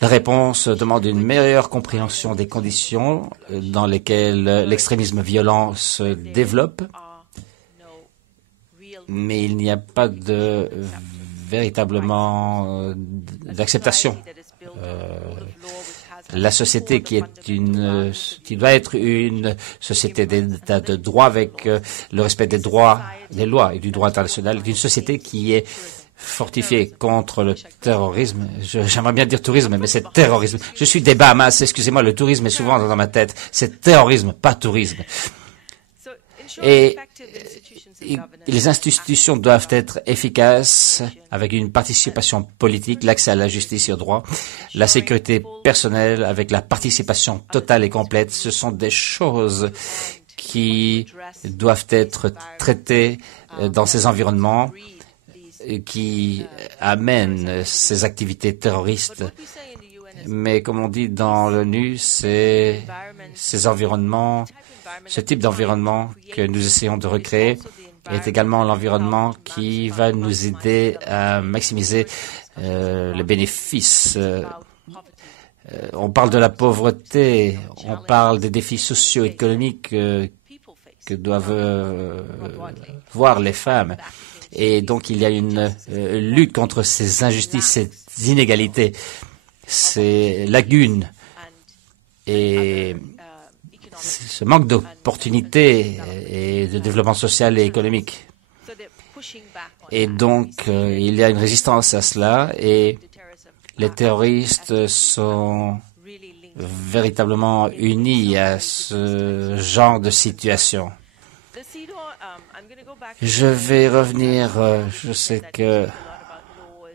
La réponse demande une meilleure compréhension des conditions dans lesquelles l'extrémisme violent se développe. Mais il n'y a pas véritablement d'acceptation la société qui doit être une société d'état de droit avec le respect des droits, des lois et du droit international, une société qui est fortifiée contre le terrorisme. J'aimerais bien dire tourisme, mais c'est terrorisme. Je suis des Bahamas, excusez-moi, le tourisme est souvent dans ma tête. C'est terrorisme, pas tourisme. Et les institutions doivent être efficaces avec une participation politique, l'accès à la justice et au droit, la sécurité personnelle avec la participation totale et complète. Ce sont des choses qui doivent être traitées dans ces environnements qui amènent ces activités terroristes. Mais comme on dit dans l'ONU, c'est ces environnements, ce type d'environnement que nous essayons de recréer est également l'environnement qui va nous aider à maximiser les bénéfices. On parle de la pauvreté, on parle des défis socio-économiques que doivent voir les femmes. Et donc, il y a une lutte contre ces injustices, ces inégalités, ces lacunes et ce manque d'opportunités et de développement social et économique. Et donc, il y a une résistance à cela et les terroristes sont véritablement unis à ce genre de situation. Je vais revenir, je sais que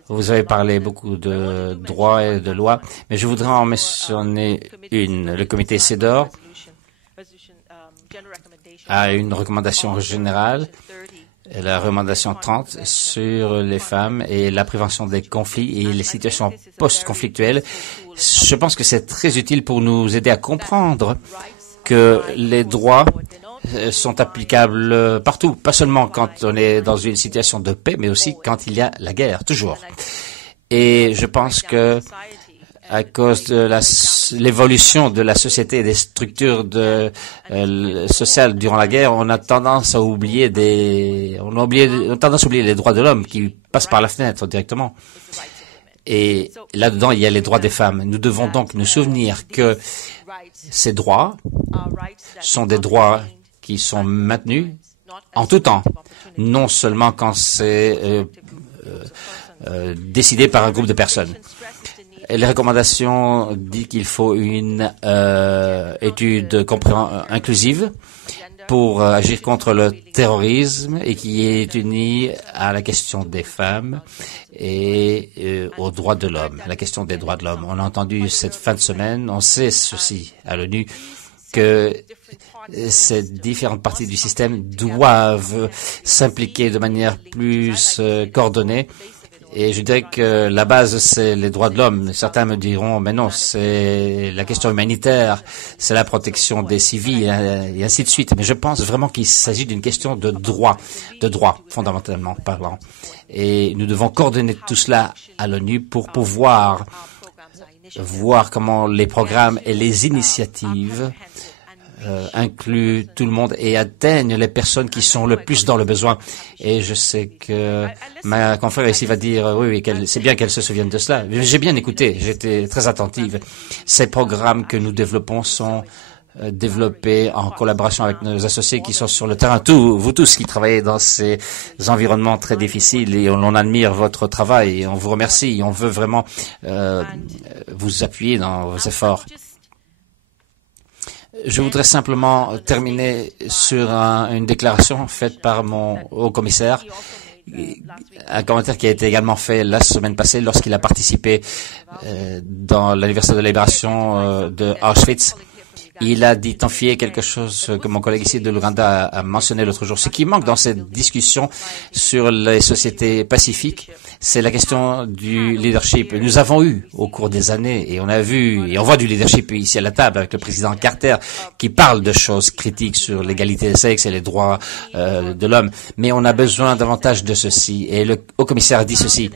vous avez parlé beaucoup de droits et de lois, mais je voudrais en mentionner une. Le comité CEDAW a une recommandation générale, la recommandation 30 sur les femmes et la prévention des conflits et les situations post-conflictuelles. Je pense que c'est très utile pour nous aider à comprendre que les droits sont applicables partout, pas seulement quand on est dans une situation de paix, mais aussi quand il y a la guerre, toujours. Et je pense que à cause de l'évolution de la société et des structures sociales durant la guerre, on a tendance à oublier les droits de l'homme qui passent par la fenêtre directement. Et là-dedans, il y a les droits des femmes. Nous devons donc nous souvenir que ces droits sont des droits qui sont maintenus en tout temps, non seulement quand c'est décidé par un groupe de personnes. Et les recommandations disent qu'il faut une étude inclusive pour agir contre le terrorisme et qui est unie à la question des femmes et aux droits de l'homme, la question des droits de l'homme. On a entendu cette fin de semaine, on sait ceci à l'ONU, que ces différentes parties du système doivent s'impliquer de manière plus coordonnée. Et je dirais que la base, c'est les droits de l'homme. Certains me diront, mais non, c'est la question humanitaire, c'est la protection des civils, et ainsi de suite. Mais je pense vraiment qu'il s'agit d'une question de droit, fondamentalement parlant. Et nous devons coordonner tout cela à l'ONU pour pouvoir voir comment les programmes et les initiatives incluent tout le monde et atteignent les personnes qui sont le plus dans le besoin. Et je sais que ma confrère ici va dire, oui, c'est bien qu'elle se souvienne de cela. J'ai bien écouté, j'étais très attentive. Ces programmes que nous développons sont développés en collaboration avec nos associés qui sont sur le terrain. Vous tous qui travaillez dans ces environnements très difficiles, et on admire votre travail et on vous remercie. On veut vraiment vous appuyer dans vos efforts. Je voudrais simplement terminer sur une déclaration faite par mon haut-commissaire, un commentaire qui a été également fait la semaine passée lorsqu'il a participé dans l'anniversaire de la libération de Auschwitz. Il a identifié quelque chose que mon collègue ici de l'Ouganda a mentionné l'autre jour. Ce qui manque dans cette discussion sur les sociétés pacifiques, c'est la question du leadership. Nous avons eu au cours des années, et on a vu, et on voit du leadership ici à la table avec le président Carter, qui parle de choses critiques sur l'égalité des sexes et les droits de l'homme. Mais on a besoin davantage de ceci. Et le haut-commissaire a dit ceci.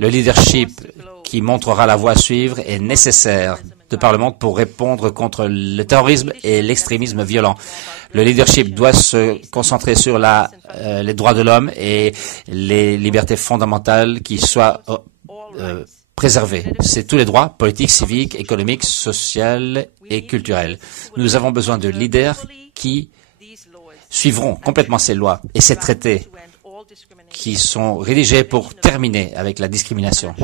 Le leadership qui montrera la voie à suivre est nécessaire de par le monde pour répondre contre le terrorisme et l'extrémisme violent. Le leadership doit se concentrer sur les droits de l'homme et les libertés fondamentales qui soient préserver. C'est tous les droits politiques, civiques, économiques, sociaux et culturels. Nous avons besoin de leaders qui suivront complètement ces lois et ces traités qui sont rédigés pour terminer avec la discrimination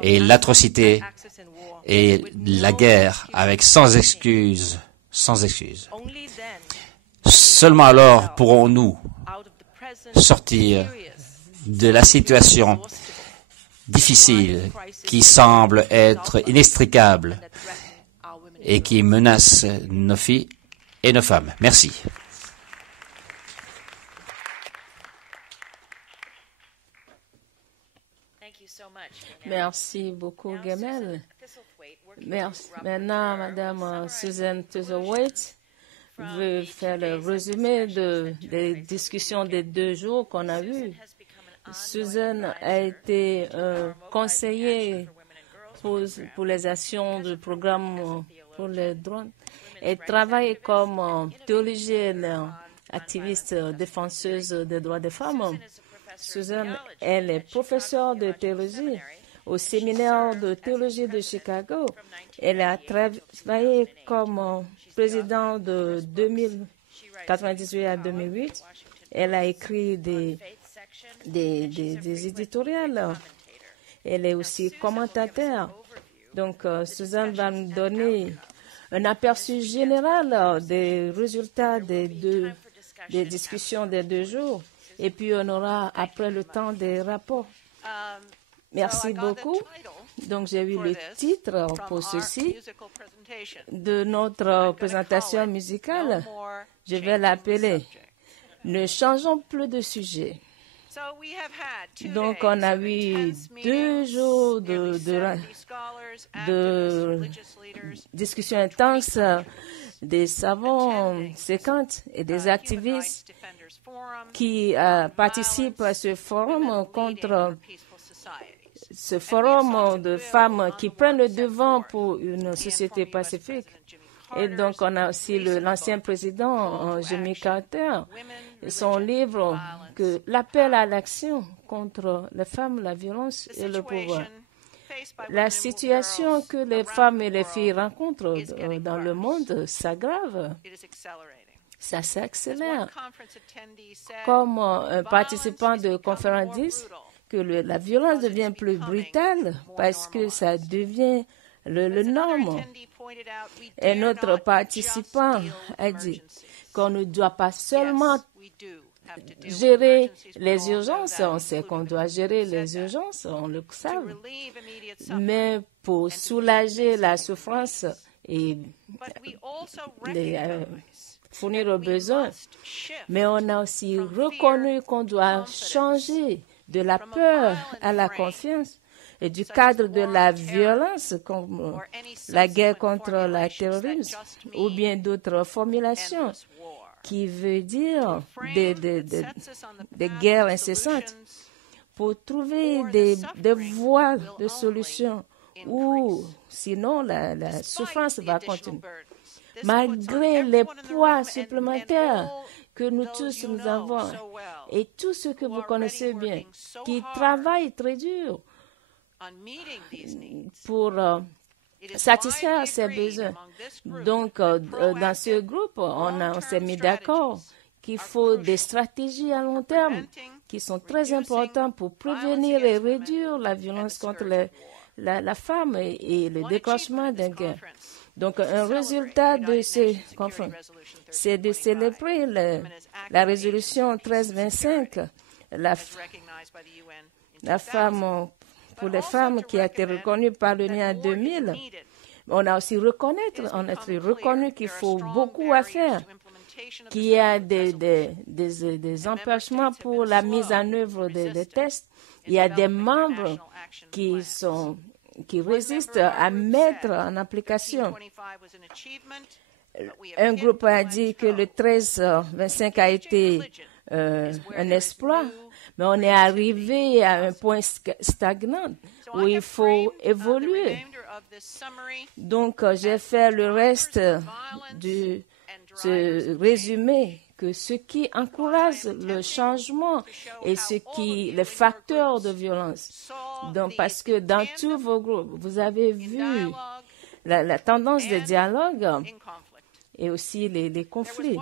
et l'atrocité et la guerre avec sans excuses. Seulement alors pourrons-nous sortir de la situation difficile qui semble être inextricable et qui menace nos filles et nos femmes. Merci. Merci beaucoup, Gamel. Merci. Maintenant, Madame Susan Thistlethwaite veut faire le résumé des discussions des 2 jours qu'on a eues. Susan a été conseillère pour les actions du programme pour les droits. Elle travaille comme théologienne, activiste défenseuse des droits des femmes. Susan, elle est professeure de théologie au séminaire de théologie de Chicago. Elle a travaillé comme présidente de 1998 à 2008. Elle a écrit des éditoriales. Elle est aussi commentateur. Donc, Susan va nous donner un aperçu général des résultats des discussions des 2 jours. Et puis, on aura après le temps des rapports. Merci beaucoup. Donc, j'ai eu le titre pour ceci de notre présentation musicale. Je vais l'appeler « Ne changeons plus de sujet ». Donc, on a eu 2 jours de discussions intenses des savants 50 et des activistes qui participent à ce forum de femmes qui prennent le devant pour une société pacifique. Et donc, on a aussi l'ancien président Jimmy Carter, son livre L'appel à l'action contre les femmes, la violence et le pouvoir. La situation que les femmes et les filles rencontrent dans le monde s'aggrave. Ça s'accélère. Comme un participant de conférence dit, que la violence devient plus brutale parce que ça devient le norme. Et notre participant a dit qu'on ne doit pas seulement gérer les urgences, on sait qu'on doit gérer les urgences, on le sait, mais pour soulager la souffrance et fournir aux besoins. Mais on a aussi reconnu qu'on doit changer de la peur à la confiance et du cadre de la violence, comme la guerre contre le terrorisme, ou bien d'autres formulations qui veut dire des guerres incessantes, pour trouver des voies de solution, ou sinon la souffrance va continuer. Malgré les poids supplémentaires que nous tous nous avons, et tous ceux que vous connaissez bien, qui travaillent très dur pour satisfaire ces besoins. Donc, dans ce groupe, on s'est mis d'accord qu'il faut des stratégies à long terme qui sont très importantes pour prévenir et réduire la violence contre la femme et le déclenchement d'une guerre. Donc, un résultat de ces conférences, c'est de célébrer la résolution 1325, la femme pour les femmes qui a été reconnue par l'ONU en 2000. On a aussi reconnu qu'il faut beaucoup à faire, qu'il y a des empêchements pour la mise en œuvre des tests. Il y a des membres qui résistent à mettre en application. Un groupe a dit que le 13-25 a été un exploit, mais on est arrivé à un point stagnant où il faut évoluer. Donc, j'ai fait le reste de ce résumé que ce qui encourage le changement et les facteurs de violence. Donc, parce que dans tous vos groupes, vous avez vu la tendance de dialogue et aussi les conflits.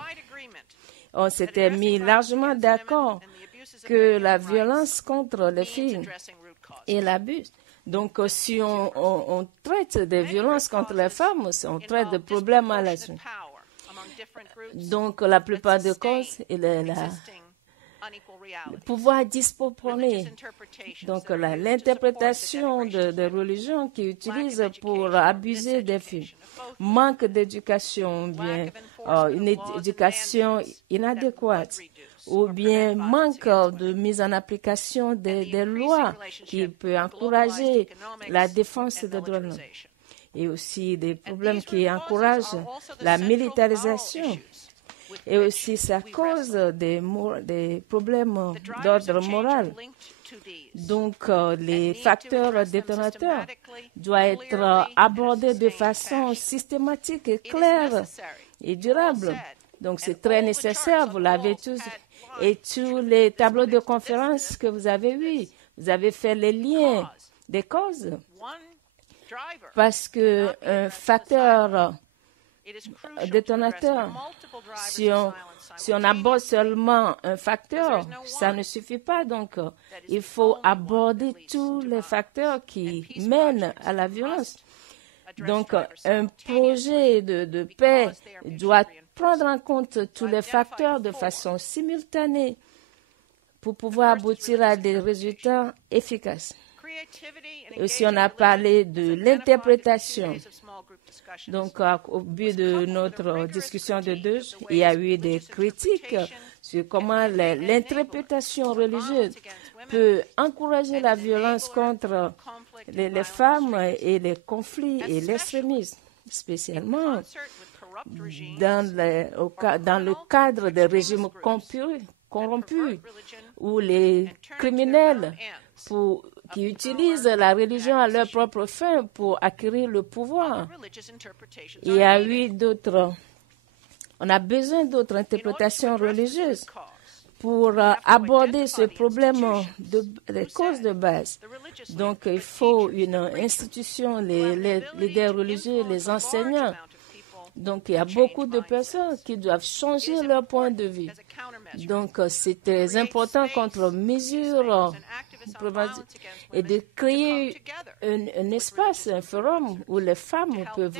On s'était mis largement d'accord que la violence contre les filles et l'abus. Donc, si on traite des violences contre les femmes, on traite de problèmes à la suite. Donc, la plupart des causes, le pouvoir disproportionné. Donc, l'interprétation de religions qui utilisent pour abuser des filles. Manque d'éducation, bien une éducation inadéquate, ou bien manque de mise en application des lois qui peut encourager la défense des droits de l'homme. Et aussi des problèmes qui encouragent la militarisation. Et aussi, ça cause des problèmes d'ordre moral. Donc, les facteurs détonateurs doivent être abordés de façon systématique et claire et durable. Donc, c'est très nécessaire, vous l'avez tous. Et tous les tableaux de conférence que vous avez eus, vous avez fait les liens des causes. Parce qu'un facteur détonateur, si on aborde seulement un facteur, ça ne suffit pas. Donc, il faut aborder tous les facteurs qui mènent à la violence. Donc, un projet de paix doit prendre en compte tous les facteurs de façon simultanée pour pouvoir aboutir à des résultats efficaces. Et aussi, on a parlé de l'interprétation. Donc, au but de notre discussion de deux jours, il y a eu des critiques sur comment l'interprétation religieuse peut encourager la violence contre les femmes et les conflits et l'extrémisme, spécialement dans le cadre des régimes corrompus où les criminels qui utilisent la religion à leur propre fin pour acquérir le pouvoir. Il y a eu on a besoin d'autres interprétations religieuses pour aborder ce problème des causes de base. Donc, il faut une institution, les leaders religieux, les enseignants. Donc, il y a beaucoup de personnes qui doivent changer leur point de vue. Donc, c'est très important contre mesure et de créer un espace, un forum où les femmes peuvent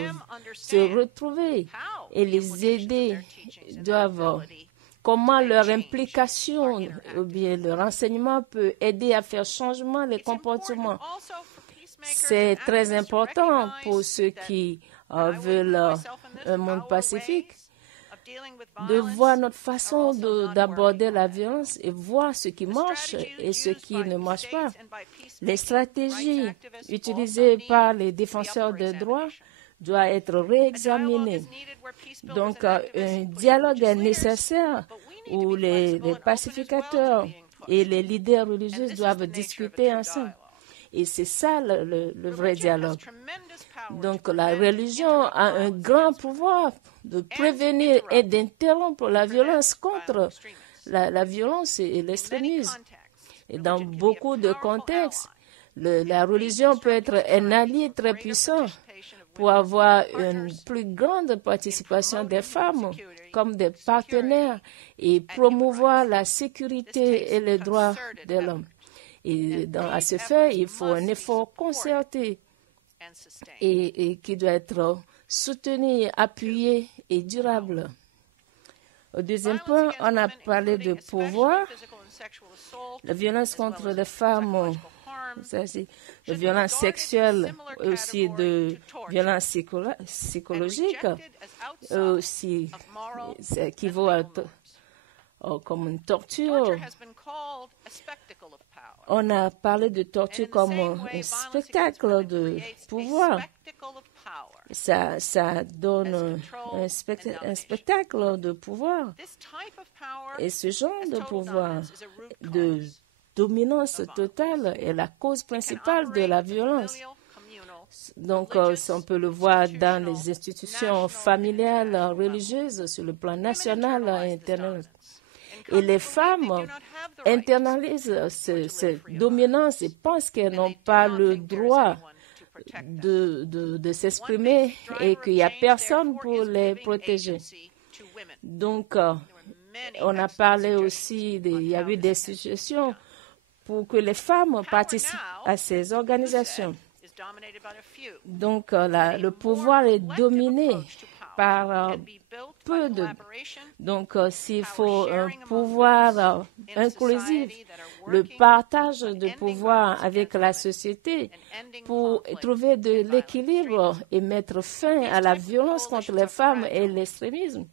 se retrouver et les aider, comment leur implication ou bien leur enseignement peut aider à faire changement les comportements. C'est très important pour ceux qui veulent un monde pacifique, de voir notre façon d'aborder la violence et voir ce qui marche et ce qui ne marche pas. Les stratégies utilisées par les défenseurs des droits doivent être réexaminées. Donc, un dialogue est nécessaire où les pacificateurs et les leaders religieux doivent discuter ensemble. Et c'est ça le vrai dialogue. Donc, la religion a un grand pouvoir de prévenir et d'interrompre la violence contre la violence et l'extrémisme. Et dans beaucoup de contextes, la religion peut être un allié très puissant pour avoir une plus grande participation des femmes comme des partenaires et promouvoir la sécurité et les droits de l'homme. Et à ce fait, il faut un effort concerté et qui doit être soutenu, appuyé et durable. Au deuxième point, on a parlé de pouvoir, la violence contre les femmes, la violence sexuelle, aussi de violence psychologique, aussi qui vaut comme une torture. On a parlé de torture comme un spectacle de pouvoir. Ça donne un spectacle de pouvoir. Et ce genre de pouvoir, de dominance totale, est la cause principale de la violence. Donc, on peut le voir dans les institutions familiales, religieuses, sur le plan national et international. Et les femmes internalisent cette dominance et pensent qu'elles n'ont pas le droit de s'exprimer et qu'il n'y a personne pour les protéger. Donc, on a parlé aussi, il y a eu des suggestions pour que les femmes participent à ces organisations. Donc, le pouvoir est dominé par peu de... Donc, s'il faut un pouvoir inclusif, le partage de pouvoir avec la société pour trouver de l'équilibre et mettre fin à la violence contre les femmes et l'extrémisme.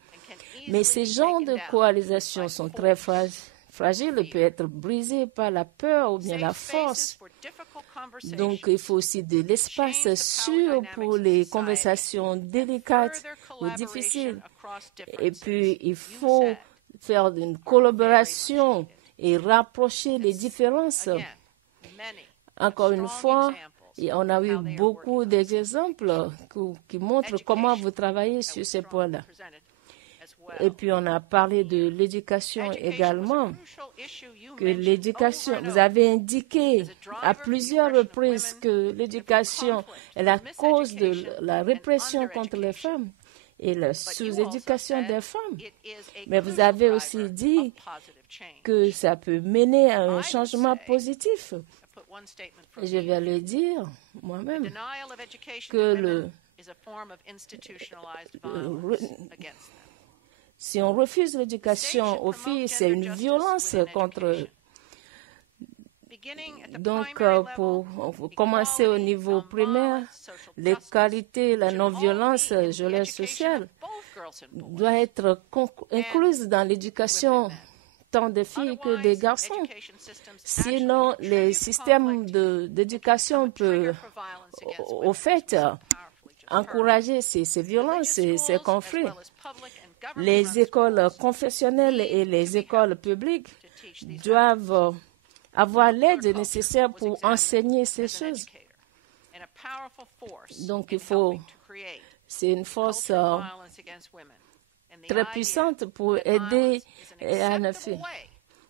Mais ces genres de coalisations sont très fragiles et peuvent être brisés par la peur ou bien la force. Donc, il faut aussi de l'espace sûr pour les conversations délicates ou difficiles. Et puis, il faut faire une collaboration et rapprocher les différences. Encore une fois, on a eu beaucoup d'exemples qui montrent comment vous travaillez sur ces points-là. Et puis, on a parlé de l'éducation également. Que l'éducation, vous avez indiqué à plusieurs reprises que l'éducation est la cause de la répression contre les femmes et la sous-éducation des femmes. Mais vous avez aussi dit que ça peut mener à un changement positif. Et je vais le dire moi-même, que si on refuse l'éducation aux filles, c'est une violence contre eux. Donc, pour commencer au niveau primaire, l'égalité, la non-violence, jeunesse sociale doit être incluse dans l'éducation tant des filles que des garçons. Sinon, les systèmes d'éducation peuvent, au fait, encourager ces violences et ces conflits. Les écoles confessionnelles et les écoles publiques doivent avoir l'aide nécessaire pour enseigner ces choses. Donc, c'est une force très puissante pour aider à ne faire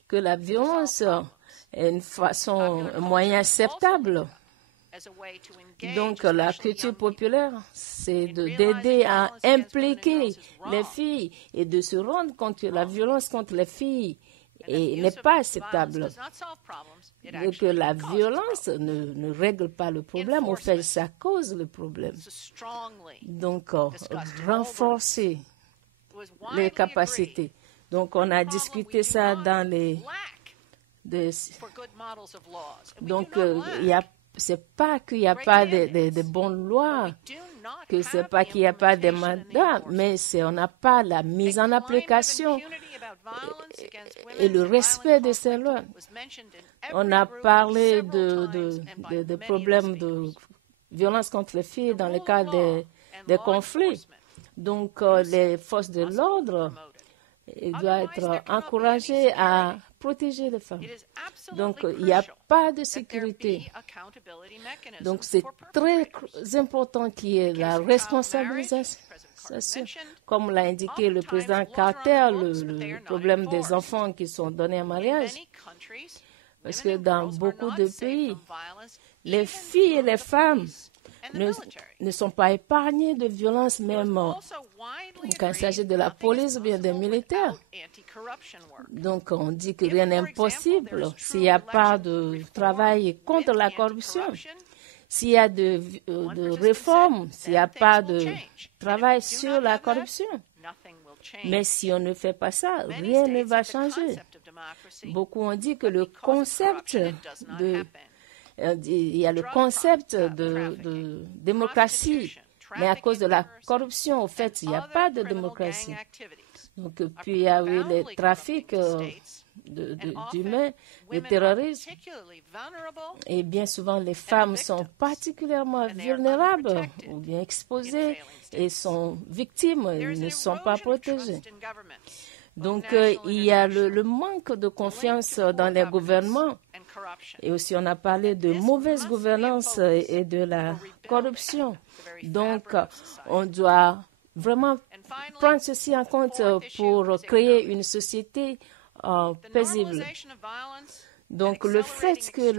que la violence est un moyen acceptable. Donc, la culture populaire, c'est d'aider à impliquer les filles et de se rendre compte que la violence contre les filles n'est pas acceptable. Et que la violence ne règle pas le problème, au fait, ça cause le problème. Donc, renforcer les capacités. Donc, on a discuté ça dans Donc, c'est pas qu'il n'y a pas de bonnes lois, que c'est pas qu'il n'y a pas de mandats, mais on n'a pas la mise en application et le respect de ces lois. On a parlé de problèmes de violence contre les filles dans le cas des conflits. Donc, les forces de l'ordre doivent être encouragées à protéger les femmes. Donc, il n'y a pas de sécurité. Donc, c'est très important qu'il y ait la responsabilisation. Comme l'a indiqué le président Carter, le problème des enfants qui sont donnés en mariage. Parce que dans beaucoup de pays, les filles et les femmes ne sont pas épargnées de violences, même quand il s'agit de la police ou bien des militaires. Donc, on dit que rien n'est impossible s'il n'y a pas de travail contre la corruption. S'il y a de réformes, s'il n'y a pas de travail sur la corruption. Mais si on ne fait pas ça, rien ne va changer. Beaucoup ont dit que le concept il y a le concept de démocratie, mais à cause de la corruption, au fait, il n'y a pas de démocratie. Donc, puis il y a eu les trafics d'humains, le terrorisme. Et bien souvent, les femmes sont particulièrement vulnérables ou bien exposées et sont victimes et ne sont pas protégées. Donc, il y a le manque de confiance dans les gouvernements. Et aussi, on a parlé de mauvaise gouvernance et de la corruption. Donc, on doit vraiment prendre ceci en compte pour créer une société paisible. Donc, le fait que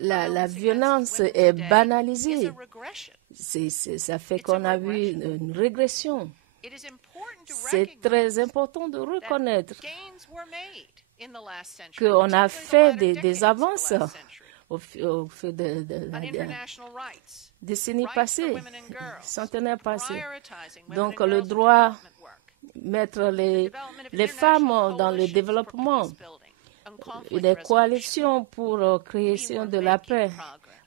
la violence est banalisée, ça fait qu'on a vu une régression. C'est très important de reconnaître qu'on a fait des avances au fil des décennies passées, centenaires passés. Donc, le droit de mettre les femmes dans le développement, les coalitions pour création de la paix,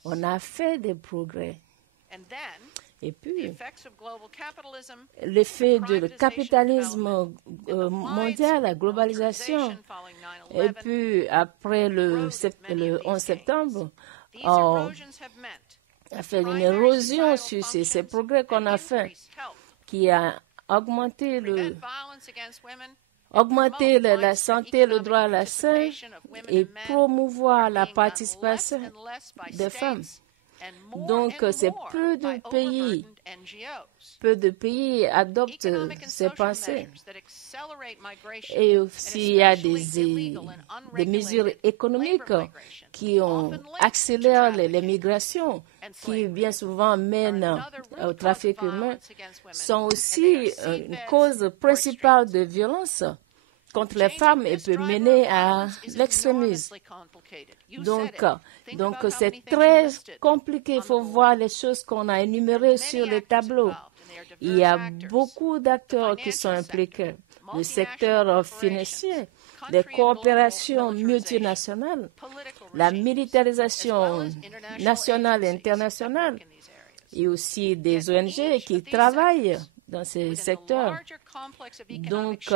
on a fait des progrès. Et puis, l'effet du capitalisme mondial, la globalisation, et puis après le 11 septembre, on a fait une érosion sur ces progrès qu'on a fait, qui a augmenté la santé, le droit à la santé et promouvoir la participation des femmes. Donc, c'est peu de pays adoptent ces pensées. Et aussi, il y a des mesures économiques qui accélèrent les migrations, qui bien souvent mènent au trafic humain, sont aussi une cause principale de violence contre les femmes et peut mener à l'extrémisme. Donc, c'est très compliqué. Il faut voir les choses qu'on a énumérées sur le tableau. Il y a beaucoup d'acteurs qui sont impliqués. Le secteur financier, les coopérations multinationales, la militarisation nationale et internationale, et aussi des ONG qui travaillent dans ces secteurs. Donc,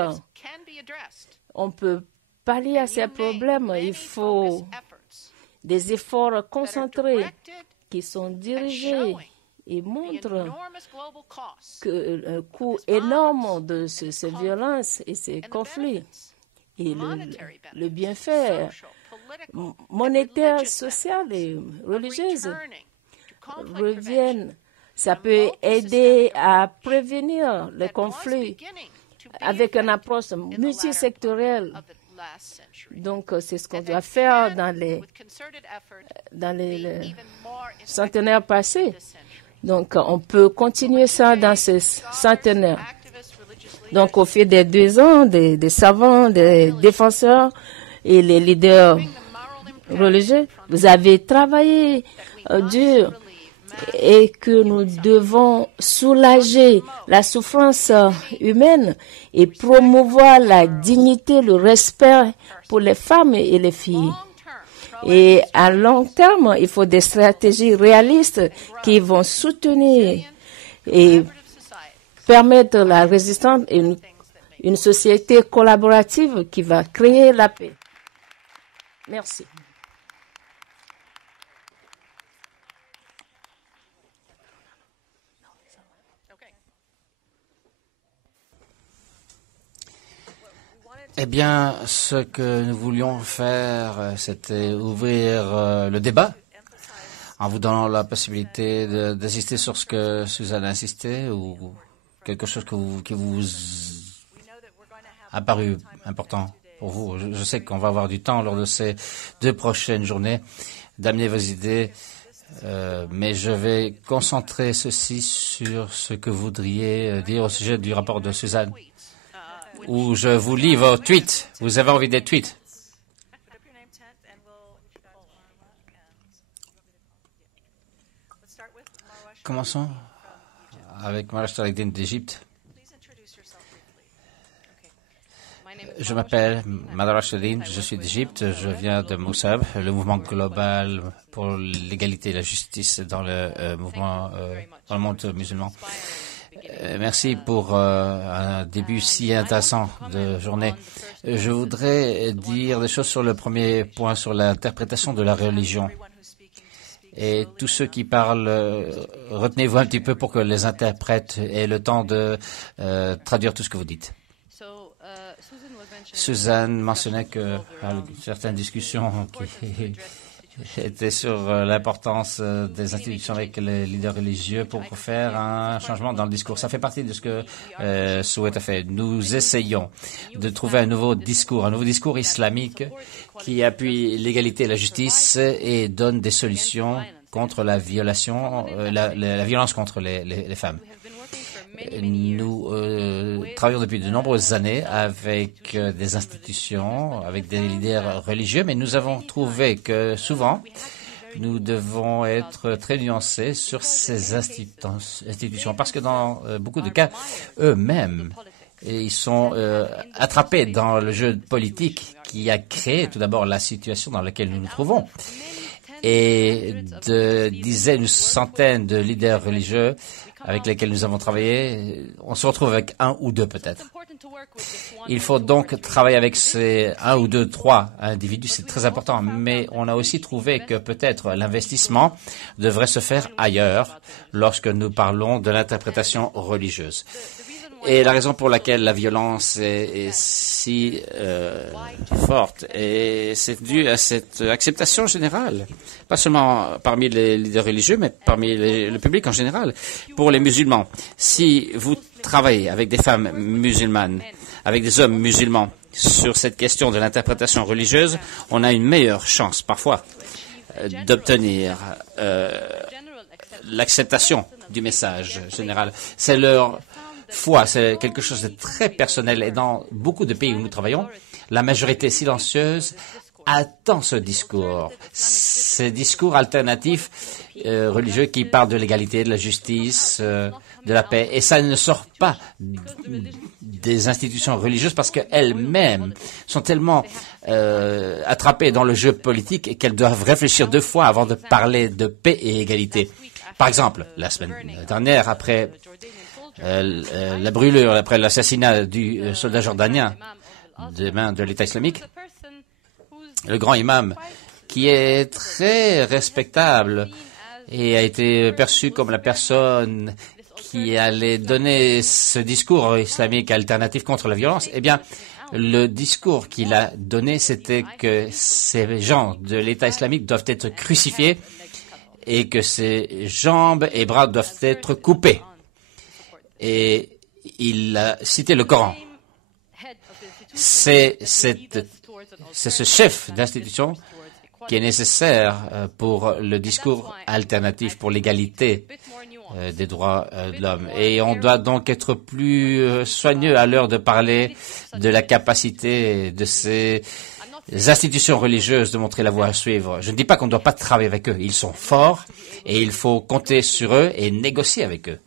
on peut pallier à ces problèmes. Il faut des efforts concentrés qui sont dirigés et montrent le coût énorme de ces violences et ces conflits. Et le bienfait monétaire, social et religieux reviennent. Ça peut aider à prévenir les conflits avec une approche multisectorielle. Donc, c'est ce qu'on doit faire dans les centenaires passés. Donc, on peut continuer ça dans ces centenaires. Donc, au fil des 2 ans, des savants, des défenseurs et les leaders religieux, vous avez travaillé dur et que nous devons soulager la souffrance humaine et promouvoir la dignité, le respect pour les femmes et les filles. Et à long terme, il faut des stratégies réalistes qui vont soutenir et permettre la résistance et une société collaborative qui va créer la paix. Merci. Eh bien, ce que nous voulions faire, c'était ouvrir le débat en vous donnant la possibilité d'insister sur ce que Suzanne a insisté ou quelque chose qui vous a paru important pour vous. Je sais qu'on va avoir du temps lors de ces 2 prochaines journées d'amener vos idées, mais je vais concentrer ceci sur ce que vous voudriez dire au sujet du rapport de Suzanne. Où je vous lis vos tweets. Vous avez envie des tweets? Commençons avec Marwa Shalaydin d'Égypte. Je m'appelle Marwa Shalaydin, je suis d'Égypte, je viens de Moussab, le mouvement global pour l'égalité et la justice dans le mouvement, dans le monde musulman. Merci pour un début si intéressant de journée. Je voudrais dire des choses sur le premier point, sur l'interprétation de la religion. Et tous ceux qui parlent, retenez-vous un petit peu pour que les interprètes aient le temps de traduire tout ce que vous dites. Suzanne mentionnait que certaines discussions qui étaient sur l'importance des institutions avec les leaders religieux pour faire un changement dans le discours. Ça fait partie de ce que Souhaite a fait. Nous essayons de trouver un nouveau discours islamique qui appuie l'égalité et la justice et donne des solutions contre la violation, la violence contre les femmes. Nous travaillons depuis de nombreuses années avec des institutions, avec des leaders religieux, mais nous avons trouvé que souvent, nous devons être très nuancés sur ces institutions parce que dans beaucoup de cas, eux-mêmes, ils sont attrapés dans le jeu politique qui a créé tout d'abord la situation dans laquelle nous nous trouvons. Et de dizaines ou centaines de leaders religieux avec lesquels nous avons travaillé, on se retrouve avec un ou deux peut-être. Il faut donc travailler avec ces un ou deux, trois individus, c'est très important, mais on a aussi trouvé que peut-être l'investissement devrait se faire ailleurs lorsque nous parlons de l'interprétation religieuse. Et la raison pour laquelle la violence est si forte, et c'est dû à cette acceptation générale, pas seulement parmi les leaders religieux, mais parmi le public en général. Pour les musulmans, si vous travaillez avec des femmes musulmanes, avec des hommes musulmans sur cette question de l'interprétation religieuse, on a une meilleure chance parfois d'obtenir l'acceptation du message général. C'est leur foi, c'est quelque chose de très personnel et dans beaucoup de pays où nous travaillons, la majorité silencieuse attend ce discours, ces discours alternatifs religieux qui parlent de l'égalité, de la justice, de la paix. Et ça ne sort pas des institutions religieuses parce qu'elles-mêmes sont tellement attrapées dans le jeu politique qu'elles doivent réfléchir deux fois avant de parler de paix et égalité. Par exemple, la semaine dernière, après la brûlure, après l'assassinat du soldat jordanien des mains de l'État islamique, le grand imam, qui est très respectable et a été perçu comme la personne qui allait donner ce discours islamique alternatif contre la violence, eh bien, le discours qu'il a donné, c'était que ces gens de l'État islamique doivent être crucifiés et que ses jambes et bras doivent être coupés. Et il a cité le Coran. C'est ce chef d'institution qui est nécessaire pour le discours alternatif, pour l'égalité des droits de l'homme. Et on doit donc être plus soigneux à l'heure de parler de la capacité de ces institutions religieuses de montrer la voie à suivre. Je ne dis pas qu'on ne doit pas travailler avec eux. Ils sont forts et il faut compter sur eux et négocier avec eux.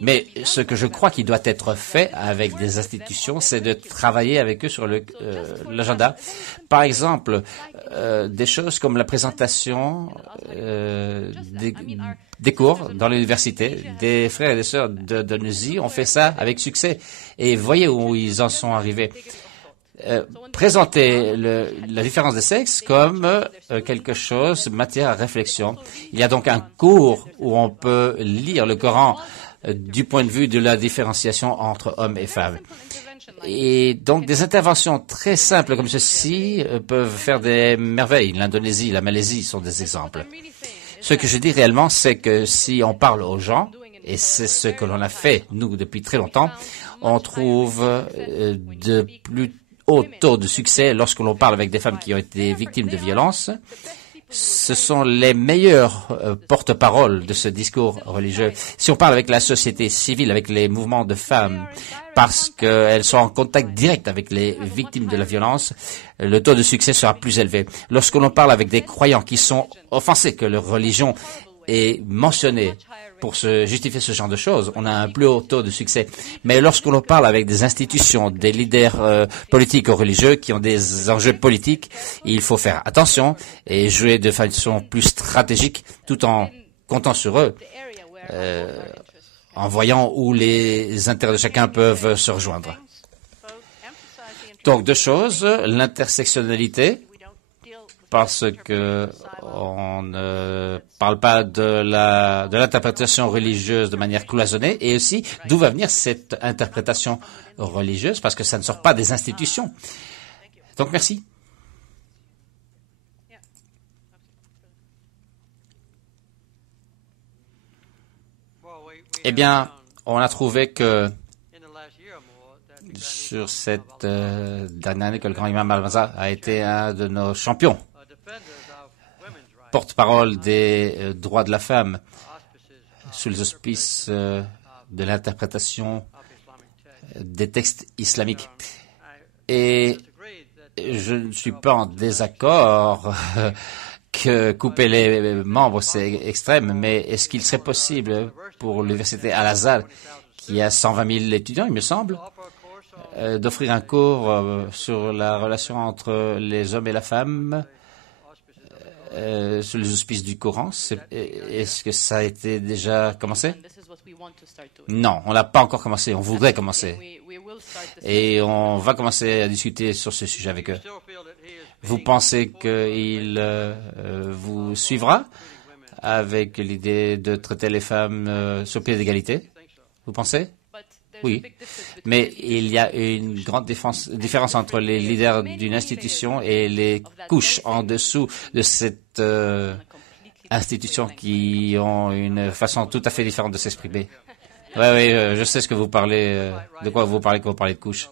Mais ce que je crois qui doit être fait avec des institutions, c'est de travailler avec eux sur l'agenda. Par exemple, des choses comme la présentation des cours dans l'université. Des frères et des sœurs d'Indonésie ont fait ça avec succès. Et voyez où ils en sont arrivés. Présenter la différence des sexes comme quelque chose matière à réflexion. Il y a donc un cours où on peut lire le Coran du point de vue de la différenciation entre hommes et femmes. Et donc des interventions très simples comme ceci peuvent faire des merveilles. L'Indonésie, la Malaisie sont des exemples. Ce que je dis réellement, c'est que si on parle aux gens, et c'est ce que l'on a fait, nous, depuis très longtemps, on trouve de plus hauts taux de succès lorsque l'on parle avec des femmes qui ont été victimes de violences. Ce sont les meilleurs porte-parole de ce discours religieux. Si on parle avec la société civile, avec les mouvements de femmes, parce qu'elles sont en contact direct avec les victimes de la violence, le taux de succès sera plus élevé. Lorsque l'on parle avec des croyants qui sont offensés que leur religion est mentionnée pour se justifier ce genre de choses, on a un plus haut taux de succès. Mais lorsque l'on parle avec des institutions, des leaders politiques ou religieux qui ont des enjeux politiques, il faut faire attention et jouer de façon plus stratégique tout en comptant sur eux, en voyant où les intérêts de chacun peuvent se rejoindre. Donc deux choses, l'intersectionnalité. parce que on ne parle pas de l'interprétation religieuse de manière cloisonnée, et aussi d'où va venir cette interprétation religieuse, parce que ça ne sort pas des institutions. Donc, merci. Eh bien, on a trouvé que sur cette dernière année que le grand imam Al-Maza a été un de nos champions, porte-parole des droits de la femme, sous les auspices de l'interprétation des textes islamiques. Et je ne suis pas en désaccord que couper les membres, c'est extrême, mais est-ce qu'il serait possible pour l'université Al-Azhar, qui a 120 000 étudiants, il me semble, d'offrir un cours sur la relation entre les hommes et la femme sous les auspices du Coran? Est-ce que ça a été déjà commencé? Non, on n'a pas encore commencé. On voudrait commencer. Et on va commencer à discuter sur ce sujet avec eux. Vous pensez qu'il vous suivra avec l'idée de traiter les femmes sur pied d'égalité? Vous pensez? Oui. Mais il y a une grande différence entre les leaders d'une institution et les couches en dessous de cette institution qui ont une façon tout à fait différente de s'exprimer. Oui, je sais ce que vous parlez, de quoi vous parlez quand vous parlez de couches.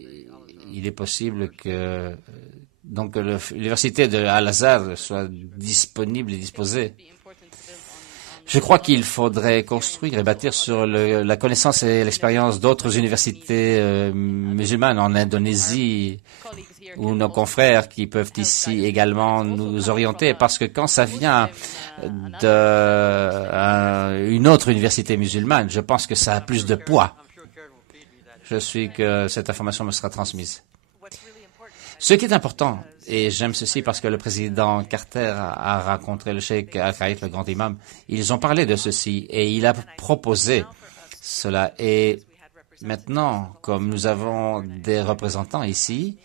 Il est possible que donc l'université de Al-Azhar soit disponible et disposée. Je crois qu'il faudrait construire et bâtir sur la connaissance et l'expérience d'autres universités musulmanes en Indonésie, ou nos confrères qui peuvent ici également nous orienter, parce que quand ça vient d'une autre université musulmane, je pense que ça a plus de poids. Je suis que cette information me sera transmise. Ce qui est important, et j'aime ceci parce que le président Carter a rencontré le cheikh Al-Khaït, le grand imam, ils ont parlé de ceci et il a proposé cela. Et maintenant, comme nous avons des représentants ici,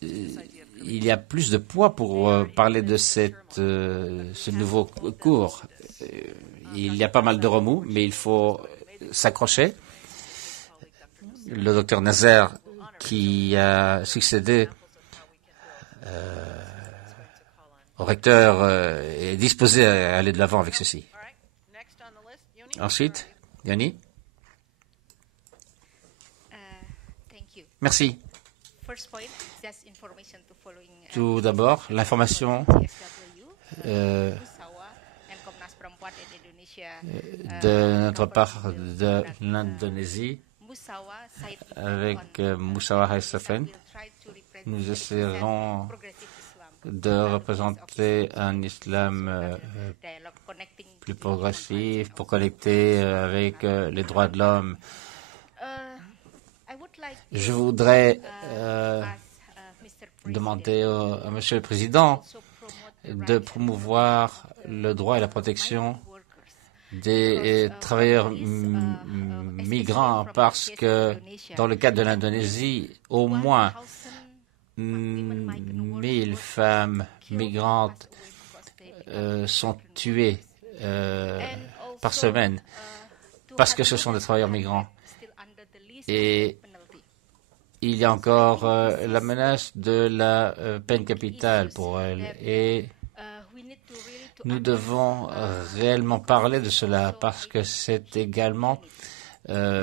il y a plus de poids pour parler de ce nouveau cours. Il y a pas mal de remous, mais il faut s'accrocher. Le docteur Nazer, qui a succédé au recteur, est disposé à aller de l'avant avec ceci. Ensuite, Yanni. Merci. Tout d'abord, l'information de notre part de l'Indonésie avec Musawa Safen. Nous essaierons de représenter un islam plus progressif pour connecter avec les droits de l'homme. Je voudrais demander à Monsieur le Président de promouvoir le droit et la protection des travailleurs migrants, parce que dans le cadre de l'Indonésie, au moins 1000 femmes migrantes sont tuées par semaine parce que ce sont des travailleurs migrants. Et il y a encore la menace de la peine capitale pour elles. Et nous devons réellement parler de cela parce que c'est également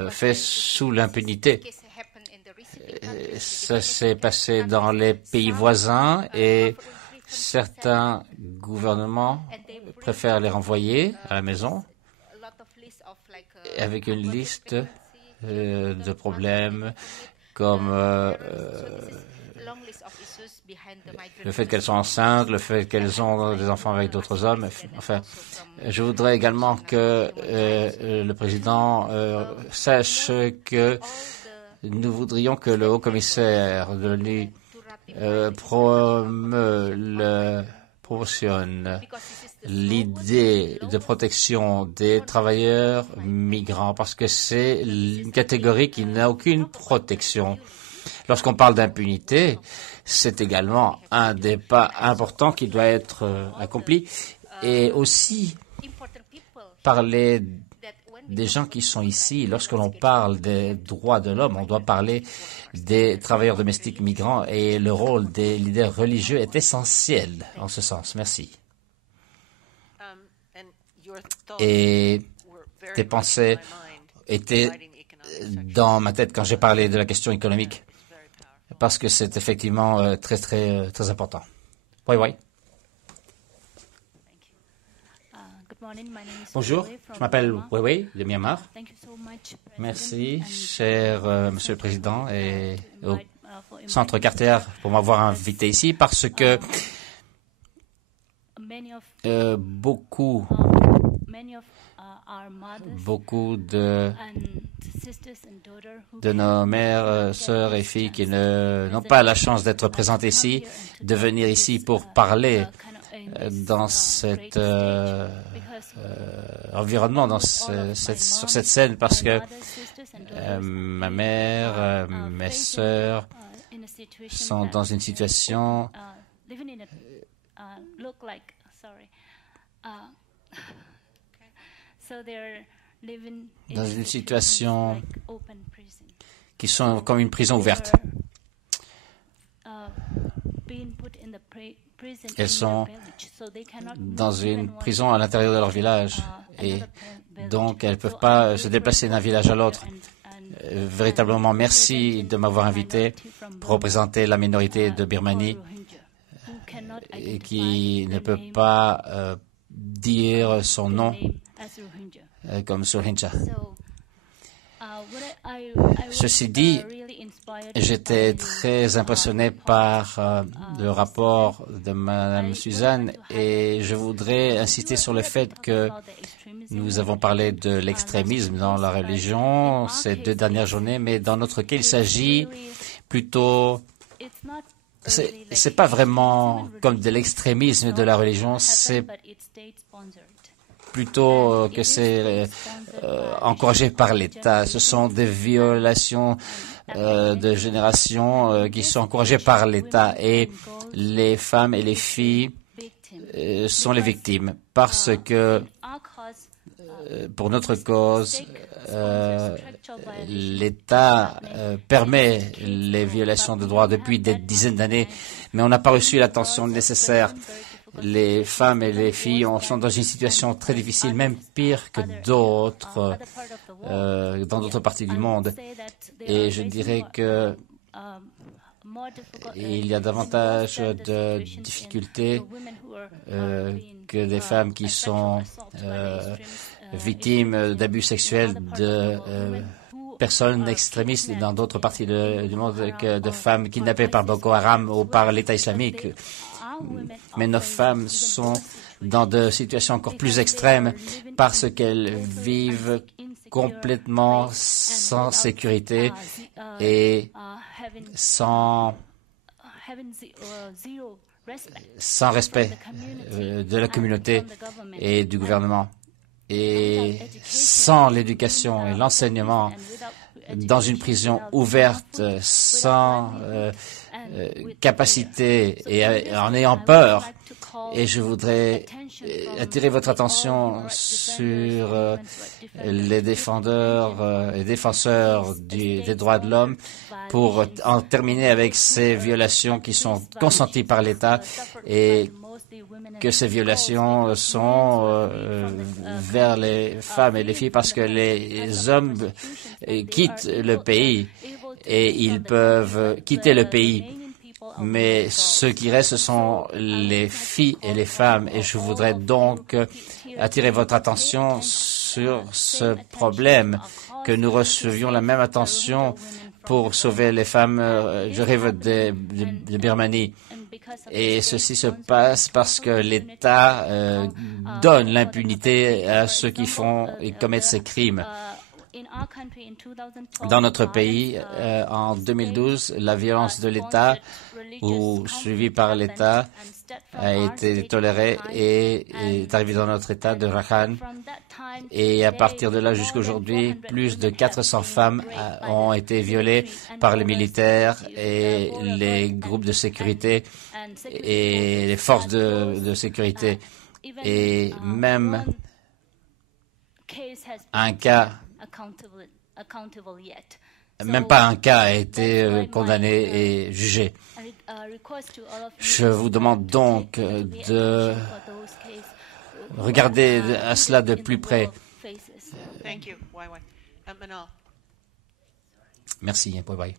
fait sous l'impunité. Ça s'est passé dans les pays voisins et certains gouvernements préfèrent les renvoyer à la maison avec une liste de problèmes comme le fait qu'elles sont enceintes, le fait qu'elles ont des enfants avec d'autres hommes. Enfin, je voudrais également que le président sache que nous voudrions que le haut commissaire de l'ONU promeut proportionne l'idée de protection des travailleurs migrants parce que c'est une catégorie qui n'a aucune protection. Lorsqu'on parle d'impunité, c'est également un des pas importants qui doit être accompli et aussi parler des gens qui sont ici. Lorsque l'on parle des droits de l'homme, on doit parler des travailleurs domestiques migrants et le rôle des leaders religieux est essentiel en ce sens. Merci. Et tes pensées étaient dans ma tête quand j'ai parlé de la question économique parce que c'est effectivement très important. Oui, oui. Bonjour, je m'appelle Weiwei de Myanmar. Merci, cher Monsieur le Président et au Centre Carter pour m'avoir invité ici parce que beaucoup de nos mères, sœurs et filles qui n'ont pas la chance d'être présentes ici, de venir ici pour parler dans cet environnement, sur cette scène, parce que ma mère, mes sœurs sont dans une situation qui sont comme une prison ouverte. Elles sont dans une prison à l'intérieur de leur village et donc elles ne peuvent pas se déplacer d'un village à l'autre. Véritablement, merci de m'avoir invité pour représenter la minorité de Birmanie et qui ne peut pas dire son nom comme Rohingya. Ceci dit, j'étais très impressionné par le rapport de Mme Suzanne et je voudrais insister sur le fait que nous avons parlé de l'extrémisme dans la religion ces 2 dernières journées, mais dans notre cas, il s'agit plutôt... C'est pas vraiment comme de l'extrémisme de la religion, c'est plutôt que c'est encouragé par l'État. Ce sont des violations de génération qui sont encouragées par l'État et les femmes et les filles sont les victimes parce que pour notre cause, l'État permet les violations de droits depuis des dizaines d'années, mais on n'a pas reçu l'attention nécessaire. Les femmes et les filles sont dans une situation très difficile, même pire que d'autres dans d'autres parties du monde. Et je dirais que il y a davantage de difficultés que des femmes qui sont victimes d'abus sexuels de personnes extrémistes dans d'autres parties du monde que de femmes kidnappées par Boko Haram ou par l'État islamique. Mais nos femmes sont dans des situations encore plus extrêmes parce qu'elles vivent complètement sans sécurité et sans respect de la communauté et du gouvernement. Et sans l'éducation et l'enseignement, dans une prison ouverte, sans capacité et en ayant peur. Et je voudrais attirer votre attention sur les défendeurs et défenseurs des droits de l'homme pour en terminer avec ces violations qui sont consenties par l'État et que ces violations sont vers les femmes et les filles parce que les hommes quittent le pays et ils peuvent quitter le pays. Mais ceux qui restent, ce sont les filles et les femmes. Et je voudrais donc attirer votre attention sur ce problème, que nous recevions la même attention pour sauver les femmes de Birmanie. Et ceci se passe parce que l'État donne l'impunité à ceux qui font et commettent ces crimes. Dans notre pays, en 2012, la violence de l'État ou suivie par l'État a été tolérée et est arrivée dans notre État de Rakhine. Et à partir de là jusqu'à aujourd'hui, plus de 400 femmes ont été violées par les militaires et les groupes de sécurité et les forces de sécurité. Et même un cas, même pas un cas a été condamné et jugé. Je vous demande donc de regarder à cela de plus près. Merci. Bye.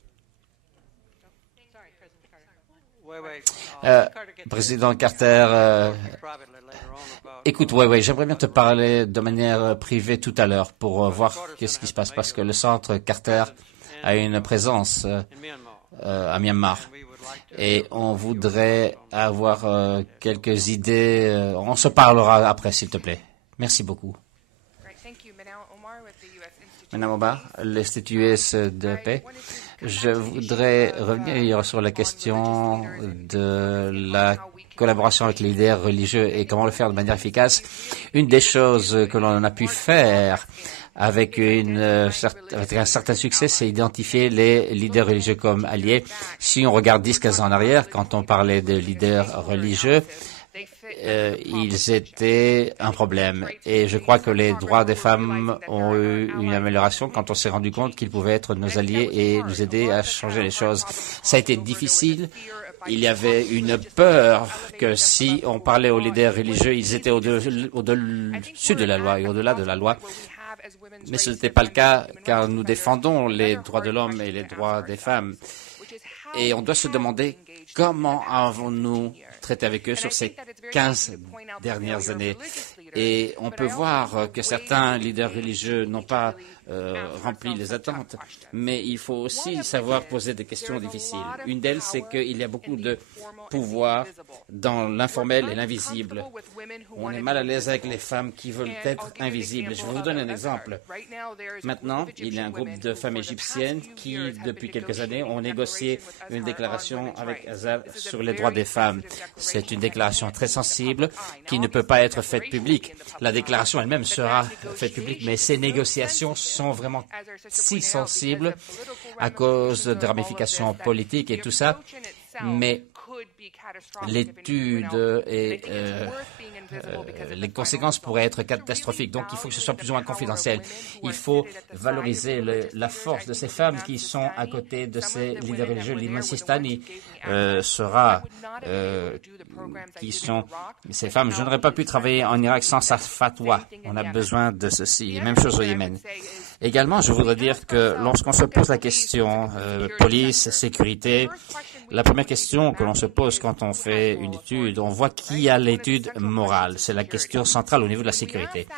Président Carter, écoute, j'aimerais bien te parler de manière privée tout à l'heure pour voir qu'est-ce qui se passe, parce que le centre Carter a une présence à Myanmar et on voudrait avoir quelques idées. On se parlera après, s'il te plaît. Merci beaucoup. Madame Omar, l'Institut US de paix. Je voudrais revenir sur la question de la collaboration avec les leaders religieux et comment le faire de manière efficace. Une des choses que l'on a pu faire avec un certain succès, c'est identifier les leaders religieux comme alliés. Si on regarde 10-15 ans en arrière, quand on parlait de leaders religieux, ils étaient un problème. Et je crois que les droits des femmes ont eu une amélioration quand on s'est rendu compte qu'ils pouvaient être nos alliés et nous aider à changer les choses. Ça a été difficile. Il y avait une peur que si on parlait aux leaders religieux, ils étaient au-dessus de la loi et au-delà de la loi. Mais ce n'était pas le cas, car nous défendons les droits de l'homme et les droits des femmes. Et on doit se demander comment avons-nous traité avec eux sur ces 15 dernières années. Et on peut voir que certains leaders religieux n'ont pas rempli les attentes, mais il faut aussi savoir poser des questions difficiles. Une d'elles, c'est qu'il y a beaucoup de pouvoir dans l'informel et l'invisible. On est mal à l'aise avec les femmes qui veulent être invisibles. Je vais vous donner un exemple. Maintenant, il y a un groupe de femmes égyptiennes qui, depuis quelques années, ont négocié une déclaration avec Azar sur les droits des femmes. C'est une déclaration très sensible qui ne peut pas être faite publique. La déclaration elle-même sera faite publique, mais ces négociations sont vraiment si sensibles à cause de ramifications politiques et tout ça. Mais l'étude et les conséquences pourraient être catastrophiques. Donc, il faut que ce soit plus ou moins confidentiel. Il faut valoriser la force de ces femmes qui sont à côté de ces leaders religieux. L'imam Sistani sera qui sont ces femmes. Je n'aurais pas pu travailler en Irak sans sa fatwa. On a besoin de ceci. Et même chose au Yémen. Également, je voudrais dire que lorsqu'on se pose la question police, sécurité, la première question que l'on se pose quand on fait une étude, on voit qui a l'étude morale. C'est la question centrale au niveau de la sécurité.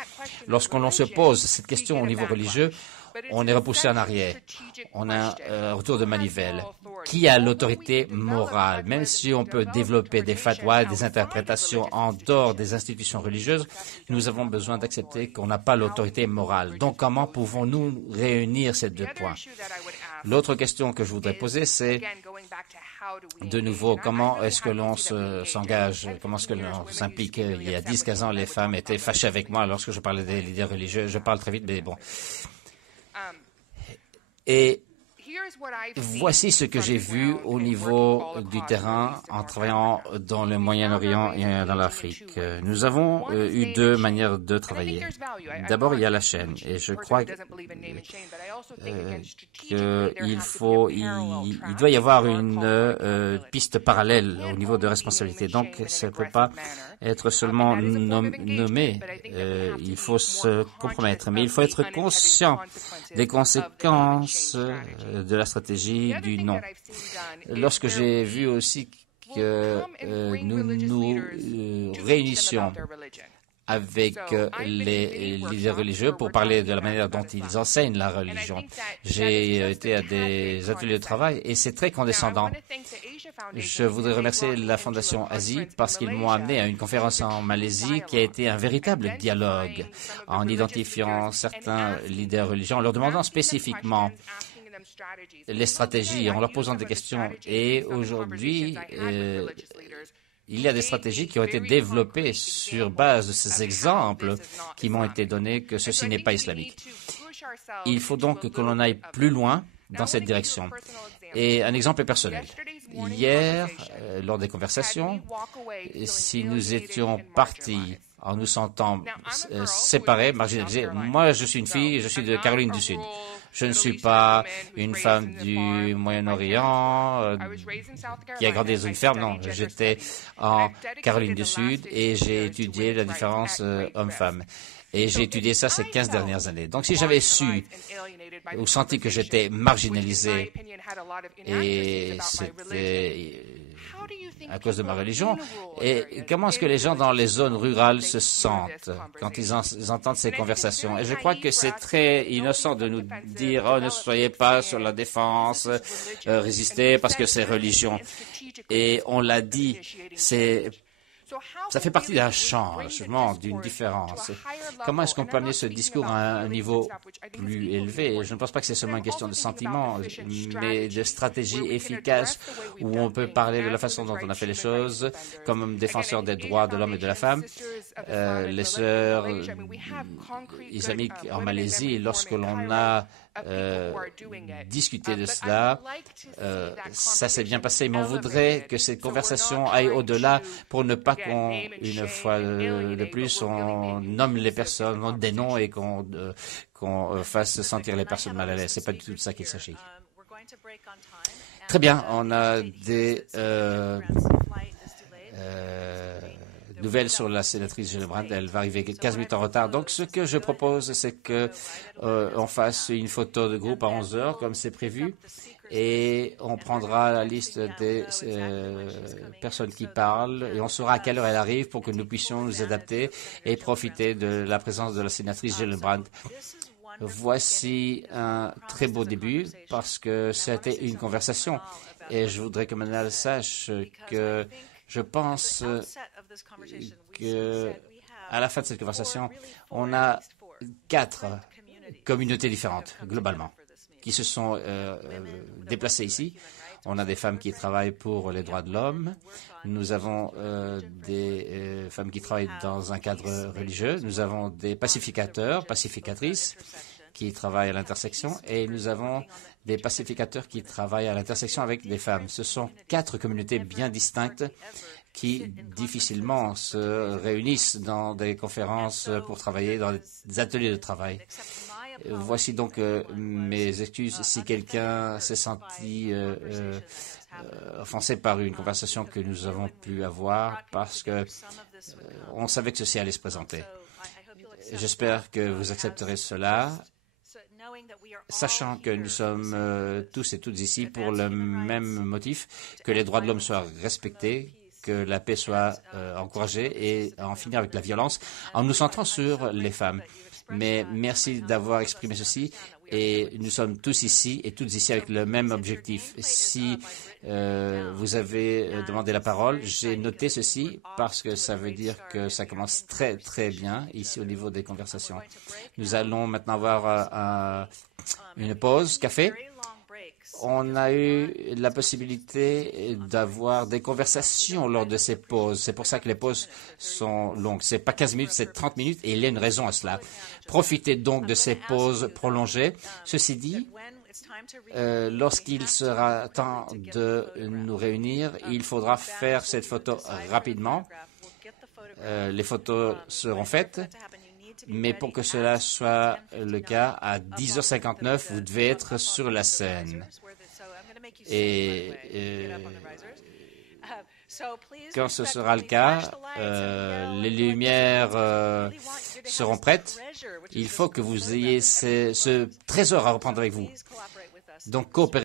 Lorsqu'on se pose cette question au niveau religieux, on est repoussé en arrière. On a un retour de manivelle. Qui a l'autorité morale? Même si on peut développer des fatwas, des interprétations en dehors des institutions religieuses, nous avons besoin d'accepter qu'on n'a pas l'autorité morale. Donc, comment pouvons-nous réunir ces deux points? L'autre question que je voudrais poser, c'est de nouveau, comment est-ce que l'on s'engage, comment est-ce que l'on s'implique? Il y a 10-15 ans, les femmes étaient fâchées avec moi lorsque je parlais des leaders religieux. Je parle très vite, mais bon. Et voici ce que j'ai vu au niveau du terrain en travaillant dans le Moyen-Orient et dans l'Afrique. Nous avons eu deux manières de travailler. D'abord, il y a la chaîne, et je crois qu'il doit y avoir une piste parallèle au niveau de responsabilité. Donc, ça ne peut pas être seulement nommé. Il faut se compromettre, mais il faut être conscient des conséquences de la stratégie du non. Lorsque j'ai vu aussi que nous nous réunissions avec les leaders religieux pour parler de la manière dont ils enseignent la religion. J'ai été à des ateliers de travail et c'est très condescendant. Je voudrais remercier la Fondation Asie parce qu'ils m'ont amené à une conférence en Malaisie qui a été un véritable dialogue en identifiant certains leaders religieux, en leur demandant spécifiquement les stratégies, en leur posant des questions. Et aujourd'hui, il y a des stratégies qui ont été développées sur base de ces exemples qui m'ont été donnés que ceci n'est pas islamique. Il faut donc que l'on aille plus loin dans cette direction. Et un exemple personnel. Hier, lors des conversations, si nous étions partis en nous sentant séparés, marginalisés, moi je suis une fille, je suis de Caroline du Sud. Je ne suis pas une femme du Moyen-Orient qui a grandi dans une ferme. Non, j'étais en Caroline du Sud et j'ai étudié la différence homme-femme. Et j'ai étudié ça ces 15 dernières années. Donc, si j'avais su ou senti que j'étais marginalisé et c'était à cause de ma religion, et comment est-ce que les gens dans les zones rurales se sentent quand ils entendent ces conversations? Et je crois que c'est très innocent de nous dire « Oh, ne soyez pas sur la défense, résistez parce que c'est religion ». Et on l'a dit, ça fait partie d'un changement, d'une différence. Comment est-ce qu'on peut amener ce discours à un niveau plus élevé? Je ne pense pas que c'est seulement une question de sentiment, mais de stratégie efficace où on peut parler de la façon dont on a fait les choses comme défenseurs des droits de l'homme et de la femme. Les sœurs islamiques en Malaisie, lorsque l'on a discuté de cela, ça s'est bien passé, mais on voudrait que cette conversation aille au-delà pour ne pas une fois de plus, on nomme les personnes, on donne des noms et qu'on fasse sentir les personnes mal à l'aise. C'est pas du tout de ça qu'il s'agit. Très bien, on a des nouvelles sur la sénatrice Gillibrand. Elle va arriver 15 minutes en retard. Donc, ce que je propose, c'est que on fasse une photo de groupe à 11 heures, comme c'est prévu. Et on prendra la liste des personnes qui parlent et on saura à quelle heure elle arrive pour que nous puissions nous adapter et profiter de la présence de la sénatrice Gillibrand. Voici un très beau début parce que c'était une conversation et je voudrais que Manal sache que je pense que à la fin de cette conversation, on a 4 communautés différentes globalement qui se sont déplacées ici. On a des femmes qui travaillent pour les droits de l'homme. Nous avons des femmes qui travaillent dans un cadre religieux. Nous avons des pacificateurs, pacificatrices qui travaillent à l'intersection. Et nous avons des pacificateurs qui travaillent à l'intersection avec des femmes. Ce sont 4 communautés bien distinctes qui difficilement se réunissent dans des conférences pour travailler, dans des ateliers de travail. Voici donc mes excuses si quelqu'un s'est senti offensé par une conversation que nous avons pu avoir parce que on savait que ceci allait se présenter. J'espère que vous accepterez cela, sachant que nous sommes tous et toutes ici pour le même motif, que les droits de l'homme soient respectés, que la paix soit encouragée et en finir avec la violence en nous centrant sur les femmes. Mais merci d'avoir exprimé ceci et nous sommes tous ici et toutes ici avec le même objectif. Si vous avez demandé la parole, j'ai noté ceci parce que ça veut dire que ça commence très très bien ici au niveau des conversations. Nous allons maintenant avoir une pause café. On a eu la possibilité d'avoir des conversations lors de ces pauses. C'est pour ça que les pauses sont longues. C'est pas 15 minutes, c'est 30 minutes et il y a une raison à cela. Profitez donc de ces pauses prolongées. Ceci dit, lorsqu'il sera temps de nous réunir, il faudra faire cette photo rapidement. Les photos seront faites. Mais pour que cela soit le cas, à 10h59, vous devez être sur la scène. Et quand ce sera le cas, les lumières seront prêtes. Il faut que vous ayez ce trésor à reprendre avec vous. Donc, coopérez